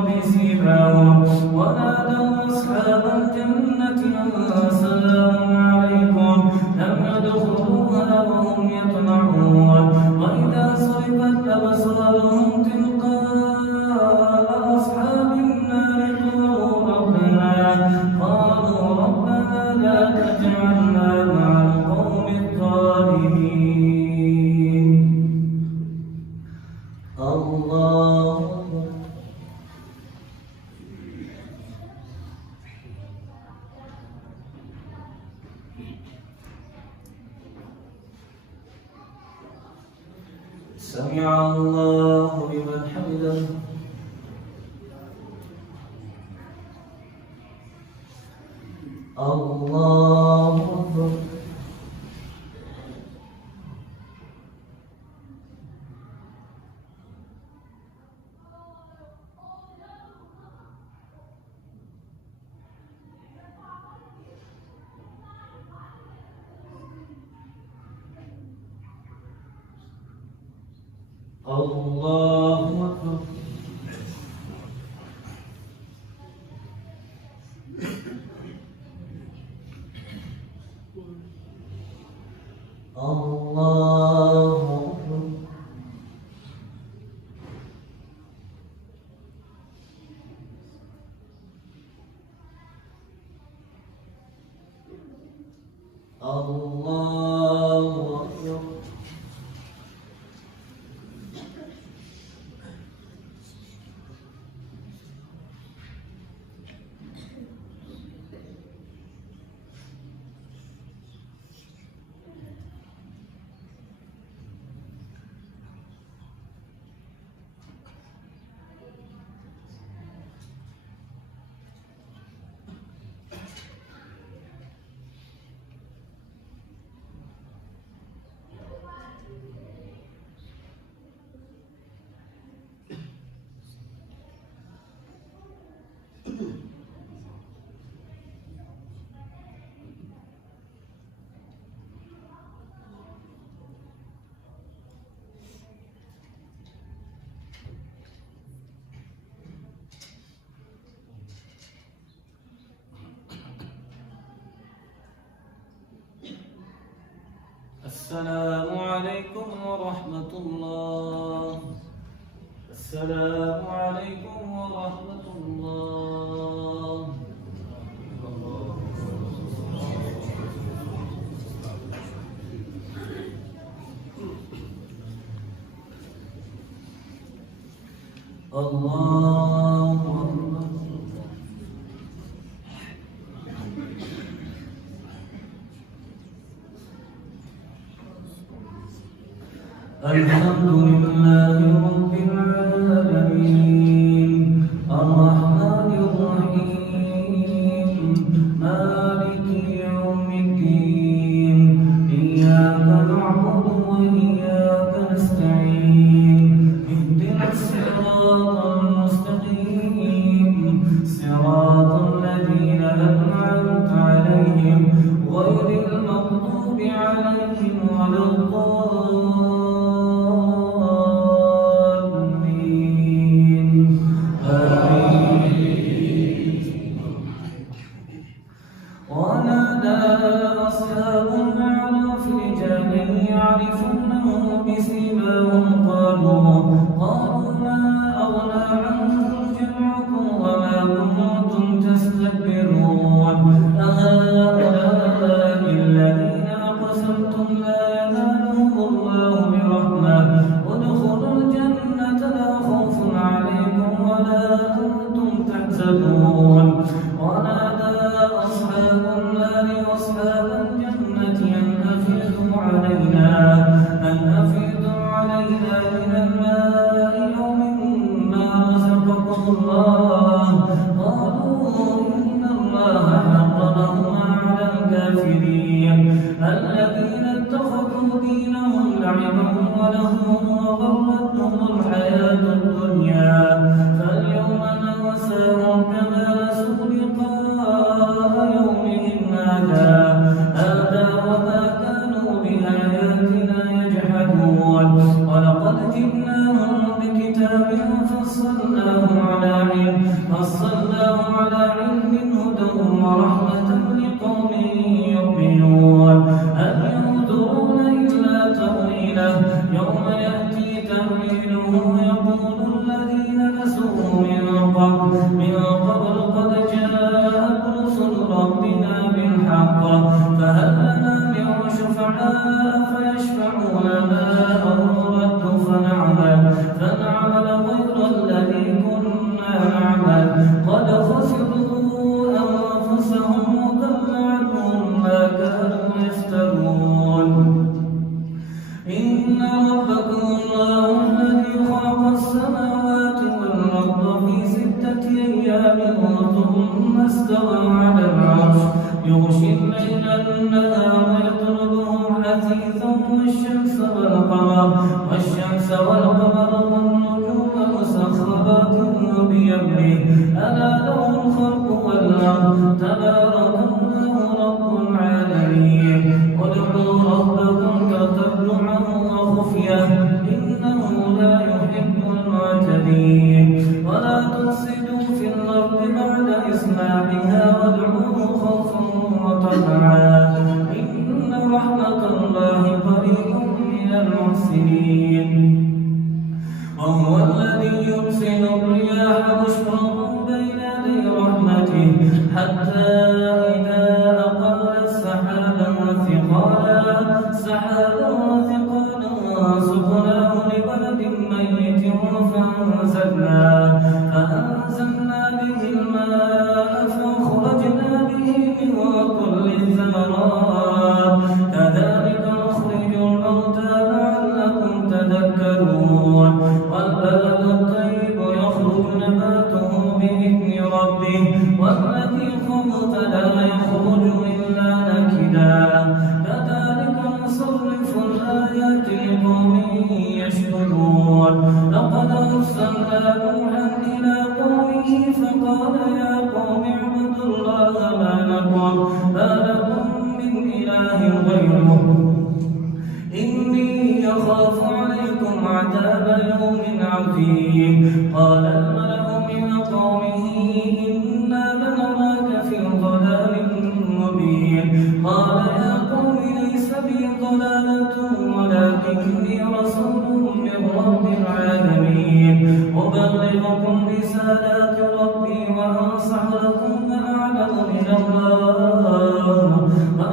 بسيماهم ونادوا أصحاب الجنة أن سلام عليكم لم يدخلوها وهم يطمعون وإذا صرفت أبصارهم تلقاء أصحاب النار قالوا ربنا لا تجعلنا مع القوم الظالمين الله سمع الله لمن حمده الله أكبر الله أكبر الله أكبر السلام عليكم ورحمة الله. السلام عليكم ورحمة الله. الله أكبر. الحمد لله رب العالمين الرحمن الرحيم مالك يوم الدين إياك نعبد وإياك نستعين اهدنا الصراط المستقيم صراط الذين أنعمت عليهم غير المغضوب عليهم ولا الضالين آمين. ونادى أصحاب الأعراف رجالا يعرفونهم بسيماهم قالوا ما أغنى عنكم جمعكم وما كنتم تستكبرون أهؤلاء الذين أقسمتم لا ينالهم الله برحمة ادخلوا الجنة لا خوف عليكم ولا أنتم تحزنون. ونادى أصحاب النار وأصحاب الجنة أن أفيضوا علينا من الماء أو مما رزقكم الله قالوا إن الله حرمهما على الكافرين الذين اتخذوا دينهم لعبا ولهوا وغرتهم الحياة الدنيا فاليوم ننساهم كما نسوا لقاء يومهم هذا وما كانوا بآياتنا يجحدون. ولقد جئناهم بكتاب فصلناه على علم هدى ورحمة لقوم يؤمنون. هل ينظرون إلا تأويله يوم يأتي تأويله يقول الذين نسوه من قبل قد جاءت رسل ربنا بالحق فهل لنا من شفعاء فيشفعوا لنا أو نرد فنعمل غير الذي كنا نعمل قد خسروا أنفسهم وضل عنهم ما كانوا يفترون. إن ربكم الله الذي خلق السماوات والأرض في 6 أيام ثم استوى على العرش يغشي الليل النهار يطلبه حثيثا والشمس والقمر والنجوم مسخرات بأمره ألا له الخلق والأمر تبارك الله رب العالمين. ادعوا ربكم تضرعا وخفية إنه لا يحب المعتدين. ولا تفسدوا في الأرض بعد إصلاحها وادعوه خوفا وطمعا إن رحمة الله قريب من المحسنين. وهو الذي يرسل الرياح بشرا بين يدي رحمته حتى إذا أقلت سحابا ثقالا سقناه لبلد ميت فأنزلنا به الماء فأخرجنا به من كل الثمرات كذلك نخرج الموتى لعلكم تذكرون. والبلد الطيب يخرج نباته بإذن ربه والذي خبث لا يخرج إلا نكدا كذلك نصرف الآيات لقوم يشكرون. لقد أرسلنا نوحا إلى قومه فقال يا قوم اعبدوا الله ما لكم من إله غيره إني يخاف عليكم عذاب يوم عظيم. قال الملأ من قومه إنا لنراك في ضلال مبين. الضالين قال يا قوم ليس بي ضلالة ولكني رسول من رب العالمين أبلغكم رسالات ربي وأنصح لكم وأعلم من الله ما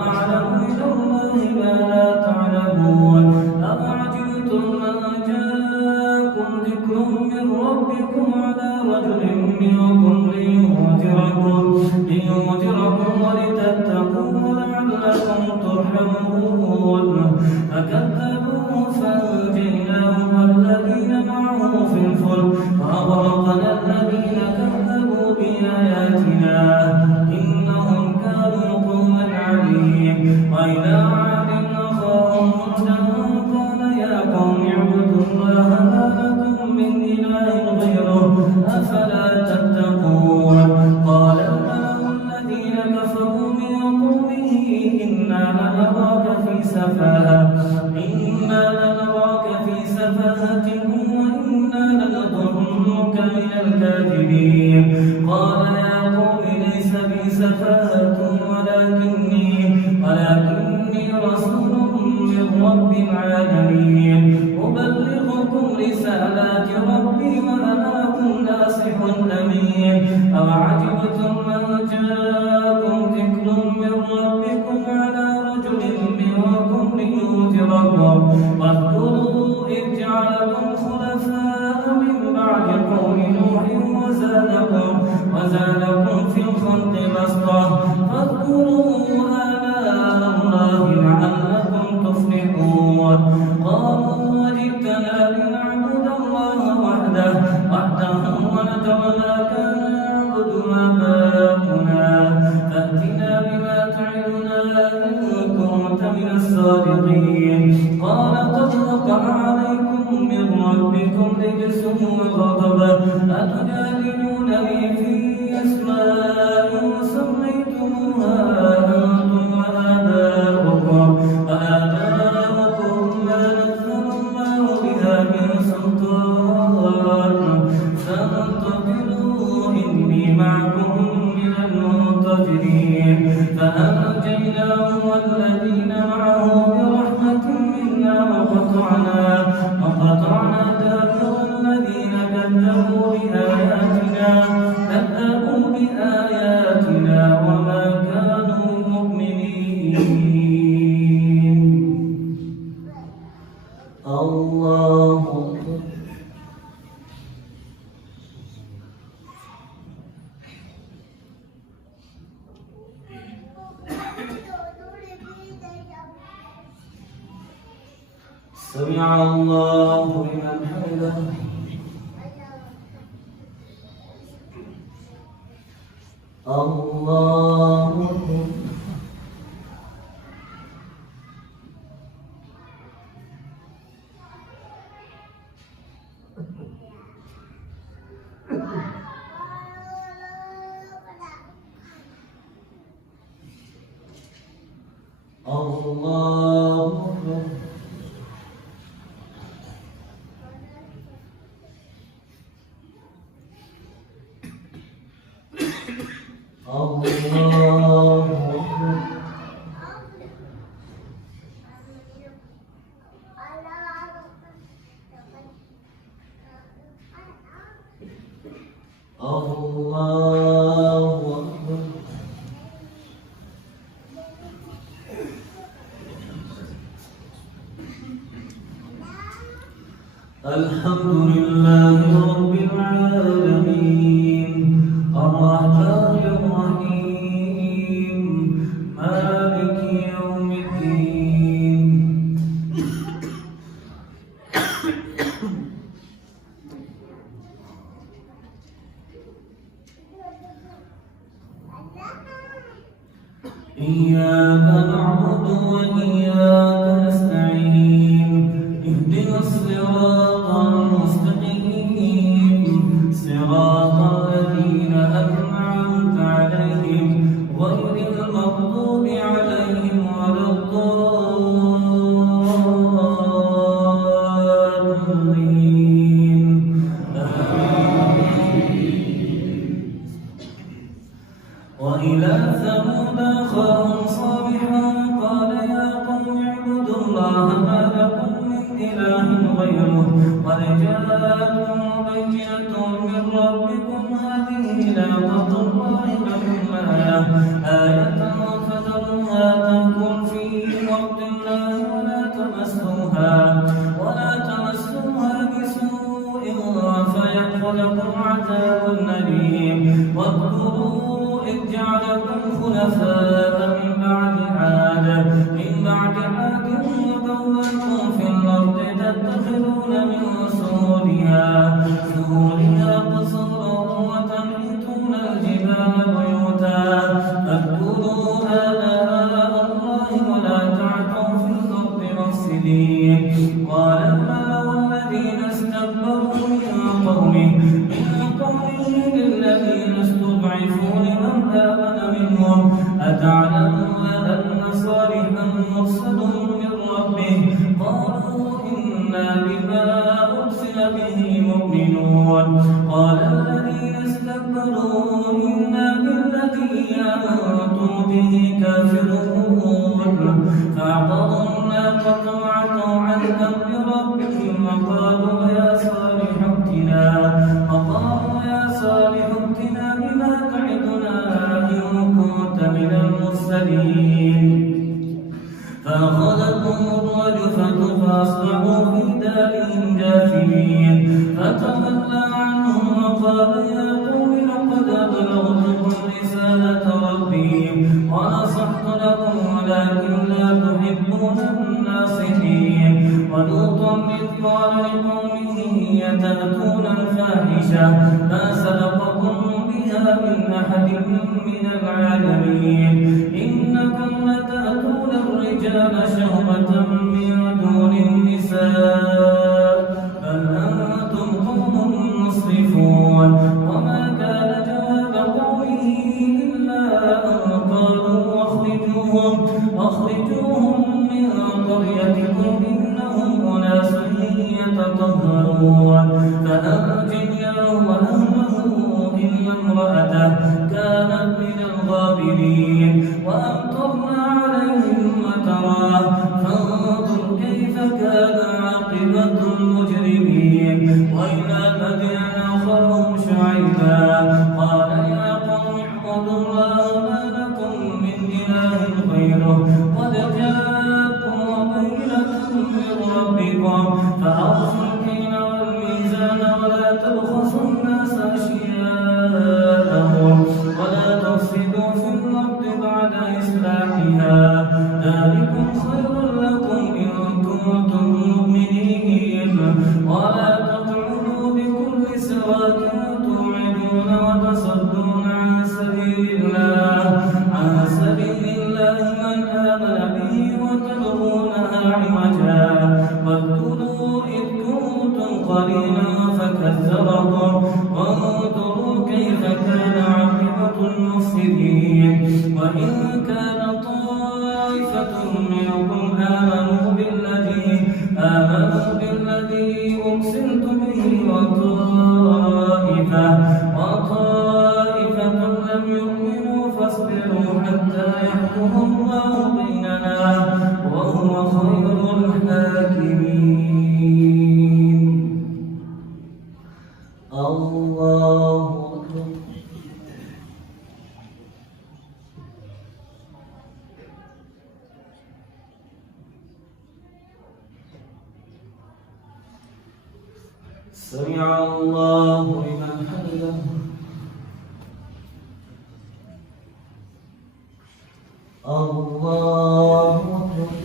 لا تعلمون أعجبتم أن جاءكم ذكر من ربكم على رجل منكم لينذركم ولتتقوا ولعلكم ترحمون فكذبوه فأنجيناه والذين معه في الفلك وأغرقنا الذين كذبوا بآياتنا إنهم كانوا قوما عمين وإلى عاد أخاهم هودا قال يا قوم اعبدوا الله ما لكم من إله غيره أفلا تتقون قال الملأ الذين كفروا من قومه إنا لنراك في سفاهة وإنا لنظنك من الكاذبين قال يا قوم ليس بي سفاهة ولكني رسول من رب العالمين أبلغكم رسالات ربي وأنا لكم ناصح أمين أوعجبتم أن جاءكم ذكر من ربكم على رجل منكم لينذركم واذكروا إذ جعلكم خلفاء من بعد قوم نوح وزادكم في الخلق بسطة فاذكروا آلاء الله لعلكم تفلحون قالوا وجئتنا لنعبد الله وحده ونذر ما كان يعبد آباؤنا فأتنا بما تعدنا إن كنت من الصادقين قال قد وقع عليكم من ربكم رجس وغضب أتجادلونني في أسماء سميتموها أنتم وآباؤكم ما نزل الله بها من سلطان فانتظروا إني معكم من المنتظرين فأنجيناه والذين معه برحمة منا وقطعنا دابر الذين كذبوا بآياتنا وما كانوا مؤمنين الله سمع الله لمن حمده الله الحمد لله رب العالمين الرحمن الرحيم مالك يوم الدين إياك نعبد وإياك نستعين اهدنا الصراط المستقيم صراط الذين أنعمت عليهم غير المغضوب عليهم ولا الضالين آمين. وإلى وإلى ثمود أخاهم صالحا قال يا قوم اعبدوا الله ما لكم من إله غيره قد جاءتكم بينة من ربكم هذه ناقة الله لكم آية فذروها تأكل في أرض الله ولا تمسوها بسوء فيأخذكم عذاب أليم واذكروا إذ جعلكم خلفاء من بعد عاد وبوأكم في الأرض تتخذون من سهولها قصورا وتنحتون الجبال بيوتا فاذكروا آلاء الله ولا تعثوا في الأرض مفسدين قال الملأ الذين استكبروا من قومه للذين استضعفوا لمن آمن منهم أتعلمون أن صالحا مرسل من ربه قالوا إنا بما أرسل به مؤمنون قال الذين استكبروا إنا بالذي آمنتم به كافرون فعقروا الناقة وعتوا عن أمر ربهم وقالوا يا صالح ائتنا بما تعدنا إن كنت من المرسلين فأخذتهم الرجفة فأصبحوا في دارهم جاثمين فتولى عنهم وقال يا قوم لقد أبلغتكم رسالة ربي ونصحت لكم ولكن لا تحبون الناصحين ولوطا إذ قال لقومه يتأتون الفاحشة ما سبقكم بها من أحد من العالمين إنكم لتأتون الرجال شهوة من دون النساء بل أنتم قوم مسرفون وما كان جواب قومه إلا أن قالوا أخرجوهم من قريتكم إنهم أناس يتطهرون فأنجيناه وأهله إلا امرأته كانت من الغابرين وأمطرنا عليهم مطرا فانظر كيف كان عاقبة المجرمين وإلى مدين أخاهم شعيبا قال يا قوم اعبدوا الله ما لكم من إله غيره قد جاءتكم بينة من ربكم فأوفوا الكيل والميزان ولا تبخسوا الناس أشياءهم ولا تفسدوا في الأرض بعد إصلاحها ذلكم خير لكم إن كنتم مؤمنين ولا تقعدوا بكل صراط توعدون وتصدون عن سبيل الله من آمن به وتبغونها عوجا واذكروا إذ كنتم قليلا فكثركم وانظروا كيف كان عاقبة المفسدين وإن كان طائفة منكم آمنوا بالذي أرسلت به وطائفة لم يؤمنوا فاصبروا حتى يحكم الله بيننا وهو خير الحاكمين الله أكبر سمع الله لمن حمده الله أكبر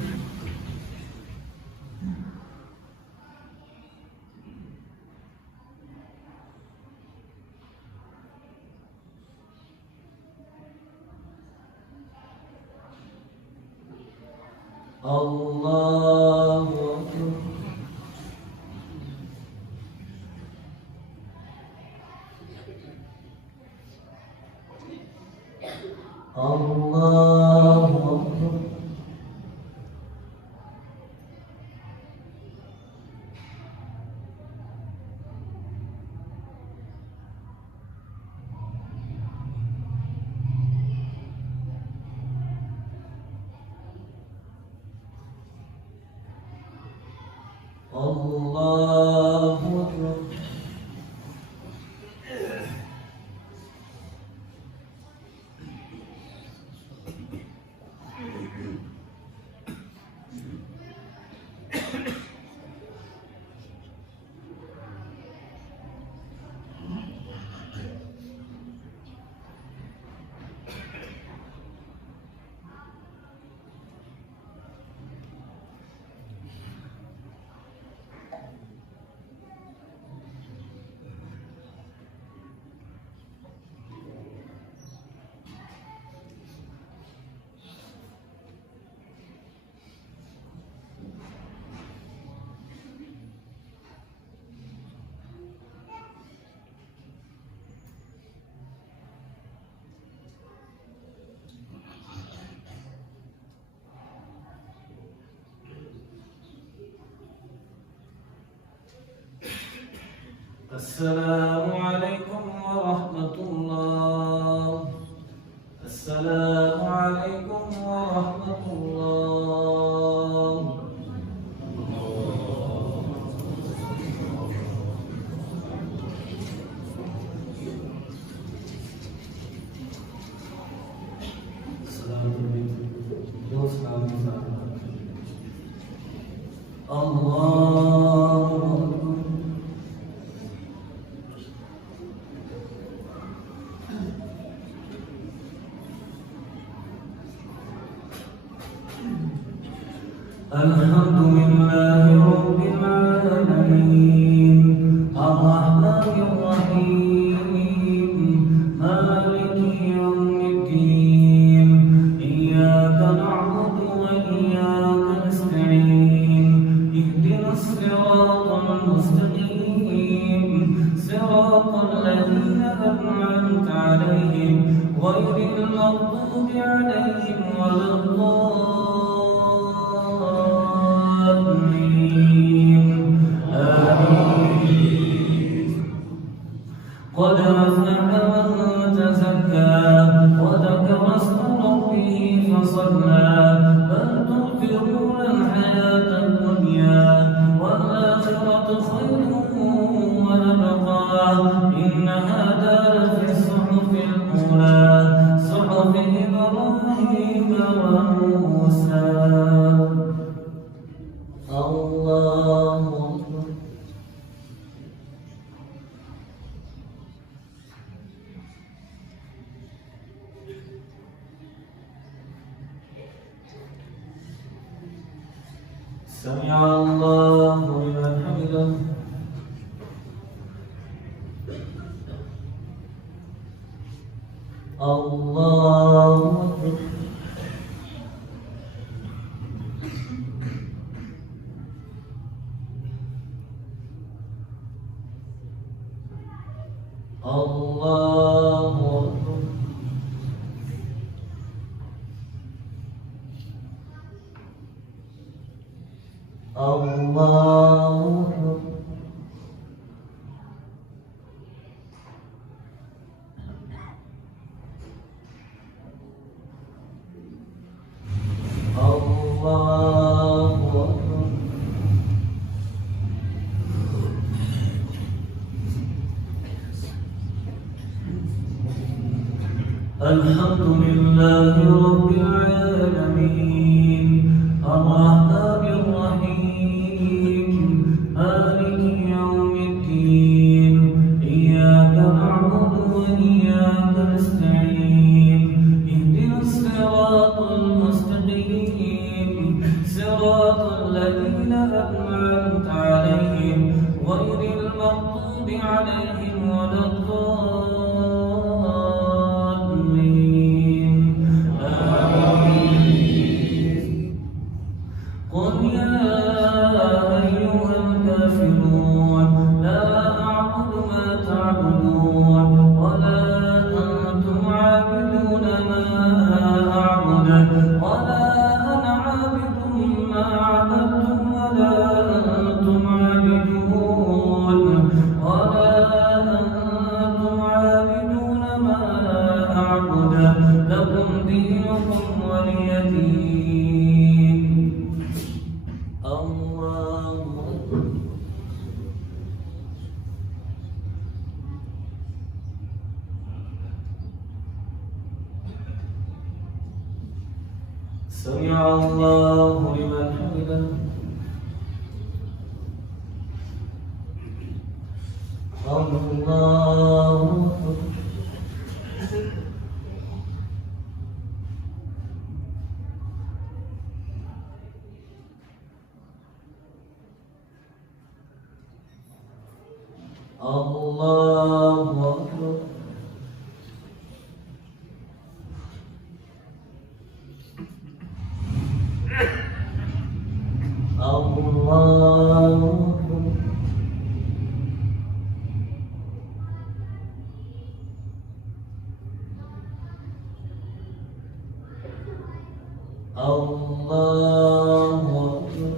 الله أكبر الله أكبر الله أكبر. السلام عليكم ورحمة الله. السلام عليكم ورحمة الله. الله الحمد لله رب العالمين الرحمن الرحيم مالك يوم الدين إياك نعبد وإياك نستعين اهدنا الصراط المستقيم صراط الذين أنعمت عليهم غير المغضوب عليهم ولا قد أفلح من تزكى وذكر اسم ربه فصلى بل تؤثرون الحياة الدنيا والآخرة خير وأبقى إن هذا لفي الصحف الأولى صحف إبراهيم وموسى. الله أكبر. سمع الله لمن حمده. الله أكبر. الله أكبر. الله أكبر. الله أكبر. الحمد لله رب العالمين الرحمن الرحيم مالك يوم الدين إياك نعبد وإياك نستعين اهدنا الصراط المستقيم صراط الذين أنعمت عليهم غير المغضوب عليهم ولا الضالين. قل يا أيها الكافرون لا أعبد ما تعبدون ولا أنتم عابدون ما أعبد ولا أنا عابد ما عبدتم ولا أنتم عابدون ما أعبد لكم دينكم ولي دين. الله أكبر. سمع الله لمن حمده. الله الله أكبر.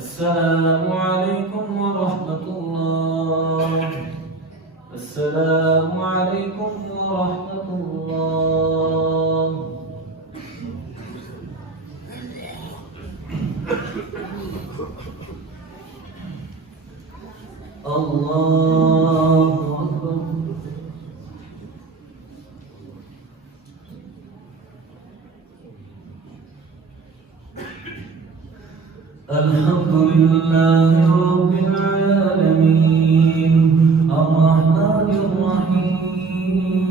السلام عليكم ورحمة الله. السلام عليكم ورحمة الله. الله أكبر. الحمد لله رب العالمين الرحمن الرحيم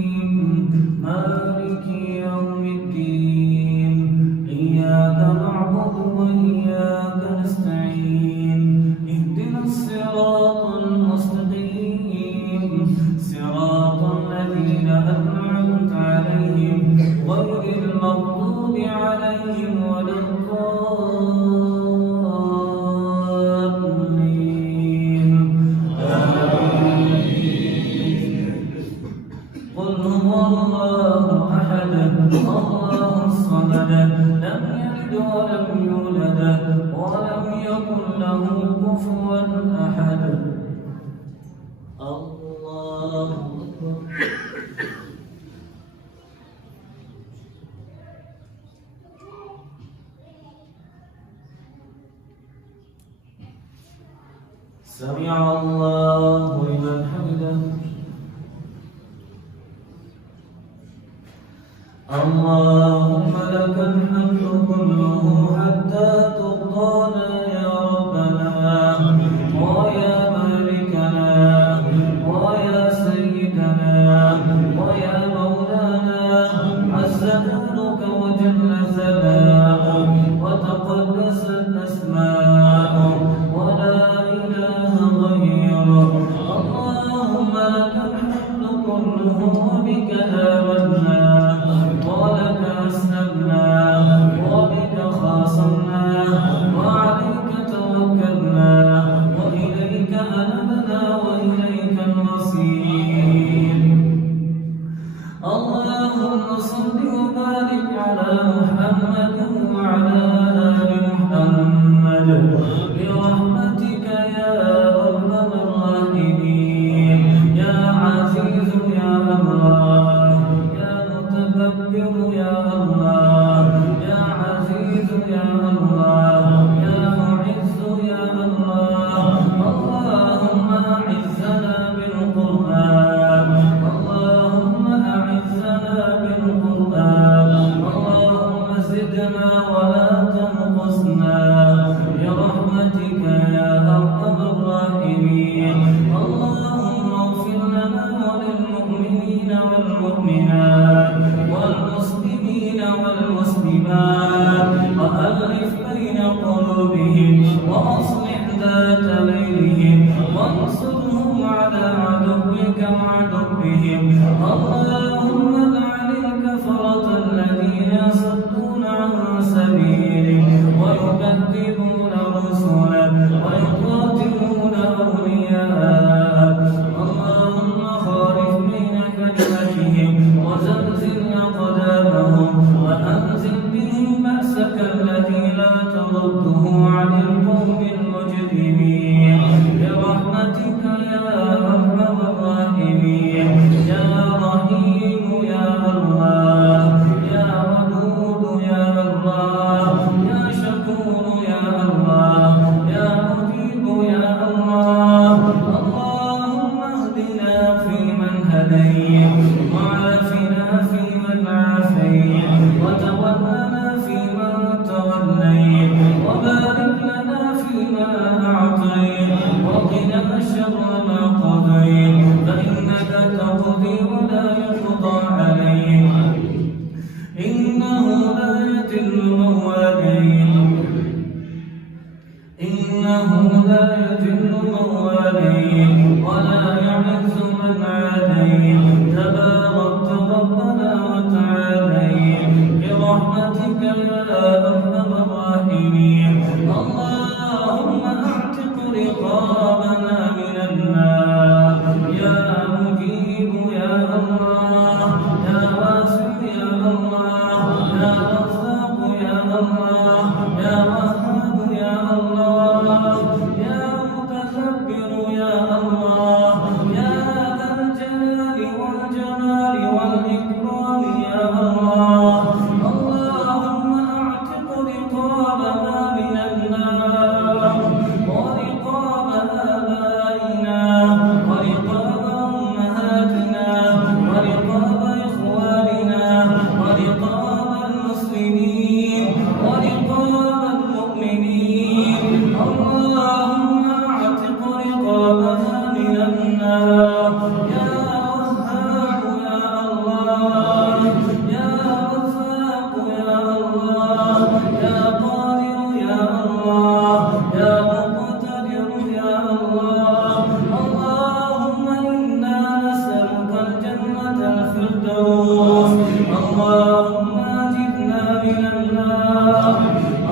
مالك يوم الدين إياك نعبد وإياك نستعين اهدنا الصراط المستقيم صراط الذين أنعمت عليهم غير المغضوب عليهم ولا الله الصمد لم يلد ولم يولد ولم يكن له كفوا أحد. الله أكبر. سمع الله لمن حمده. اللهم لك الحمد كله حتى ترضانا يا ربنا ويا مالكنا ويا سيدنا ويا مولانا عز جودك وجل ثناؤك وتقدست أسماؤك ولا إله غيرك. اللهم لك الحمد كله وبك آمنا ولك أسلمنا وبك خاصمنا وعليك توكلنا وإليك أنبنا وإليك المصير. اللهم صل وبارك على محمد وعلى آل محمد برحمتك يا أرحم الراحمين يا عزيز يا الله يا متكبر يا الله يا عزيز يا الله يا معز يا الله. اللهم أعزنا بالقرآن اللهم أعزنا بالقرآن اللهم زدنا ولا تنقصنا برحمتك يا أرحم الراحمين. اللهم اغفر لنا وللمؤمنين والمؤمنات والمسلمين والمسلمات وألف بين قلوبهم وأصلح ذات بينهم وانصرهم على عدوك وعدوهم. اللهم اجعل الكفرة الذين يصدون عن سبيلك بالمجرمين برحمتك يا أرحم الراحمين يا رحيم يا الله يا ودود يا الله يا شكور يا الله يا مجيب يا الله اللهم اهدنا فيمن هديت وعافنا فيمن عافيت وتولنا فيمن توليت وبارك لنا فيما أعطيت وقنا شر ما قضيت فإنك تقضي ولا يقضى عليك إنه لا يذل من واليت إنه لا يذل من واليت ولا يعز من عاديت تباركت ربنا وتعاليت برحمتك يا أرحم الراحمين اللهم أعتق رقابنا من النار يا مجيب يا الله يا واسع يا الله يا رزاق يا الله يا وهاب يا الله يا متكبر يا الله يا ذا الجلال والجمال والإكرام يا الله اللهم أعتق رقابنا من النار ورقاب آبائنا ورقاب أمهاتنا ورقاب إخواننا ورقاب المسلمين ورقاب المؤمنين اللهم أعتق رقابنا من النار يا وهاب يا الله يا رزاق يا الله يا قادر يا الله يا مقتدر يا الله اللهم إنا نسألك الجنة الفردوس اللهم أجرنا من النار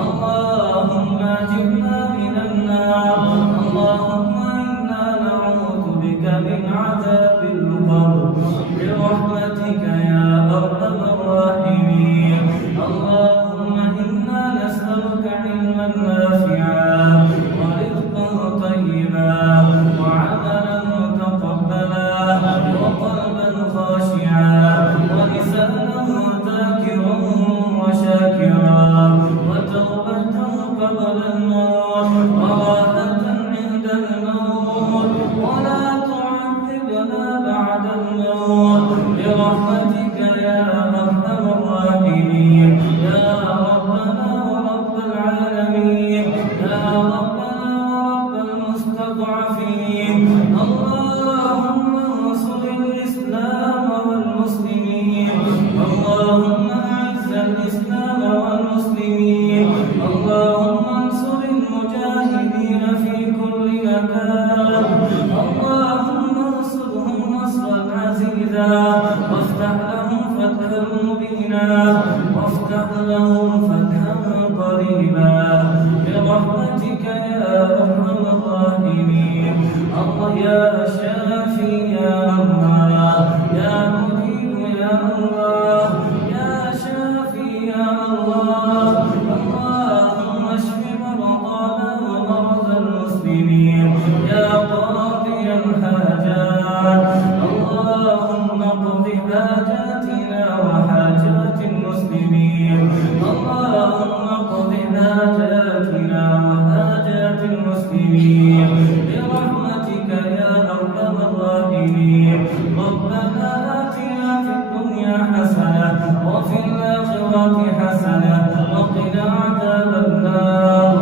اللهم أجرنا من النار اللهم إنا نعوذ بك من عذاب القبر برحمتك يا أرحم الراحمين اللهم إنا نسألك علما نافعا ورزقا طيبا وعملا متقبلا وقلبا خاشعا ولسانا ذاكرا وشاكرا وتوبة قبل الموت وراحة عند الموت ولا تعذبنا بعد الموت برحمتك يا أرحم الراحمين يا ربنا ورب العالمين يا ربنا ورب المستضعفين اللهم انصر الإسلام والمسلمين اللهم أعز الإسلام والمسلمين اللهم انصر المجاهدين في كل مكان اللهم انصرهم نصرا عزيزا وافتح لهم فتحا مبينا وافتح لهم فتحا قريبا برحمتك يا أرحم الراحمين الله يا شافي يا الله يا مجيب يا الله يا شافي يا الله اللهم اشف مرضانا ومرضى المسلمين يا قاضي الحاجات اللهم اقض حاجاتنا وحاجات المسلمين اللهم اقض حاجاتنا وحاجات المسلمين برحمتك يا أرحم الراحمين ربنا آتنا في الدنيا حسنة وفي الآخرة حسنة وقنا عذاب النار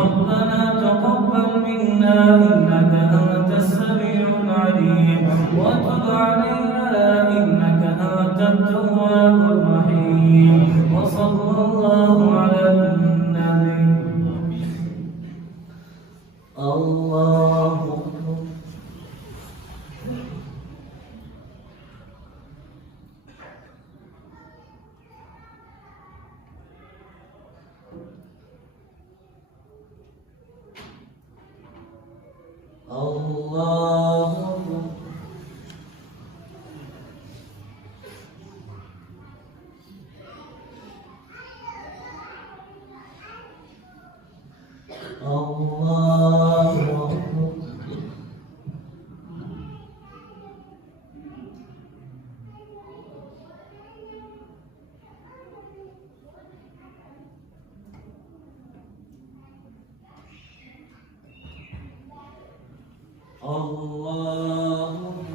ربنا تقبل منا إنك أنت السميع العليم وتب علينا إنك أنت التواب الرحيم وصلى الله على النبي الله الله الله أكبر. الله أكبر.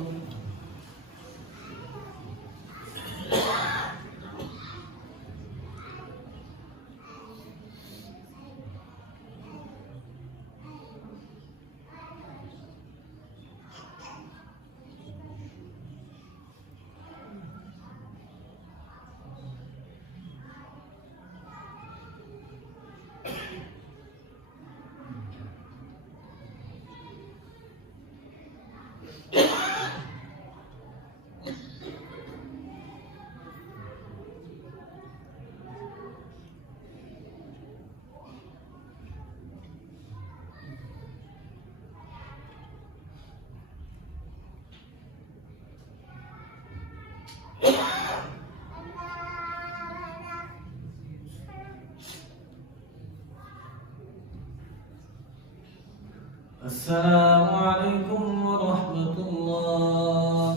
السلام عليكم ورحمة الله.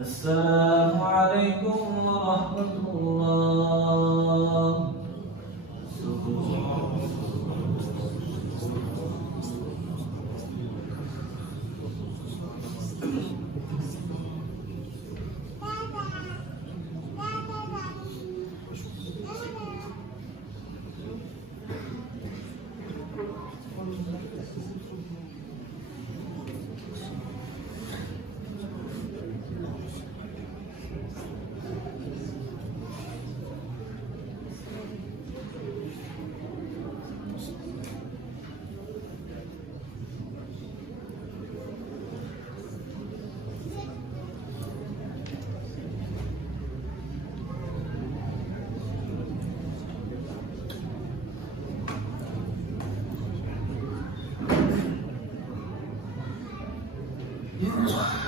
السلام عليكم ورحمة الله. Yeah.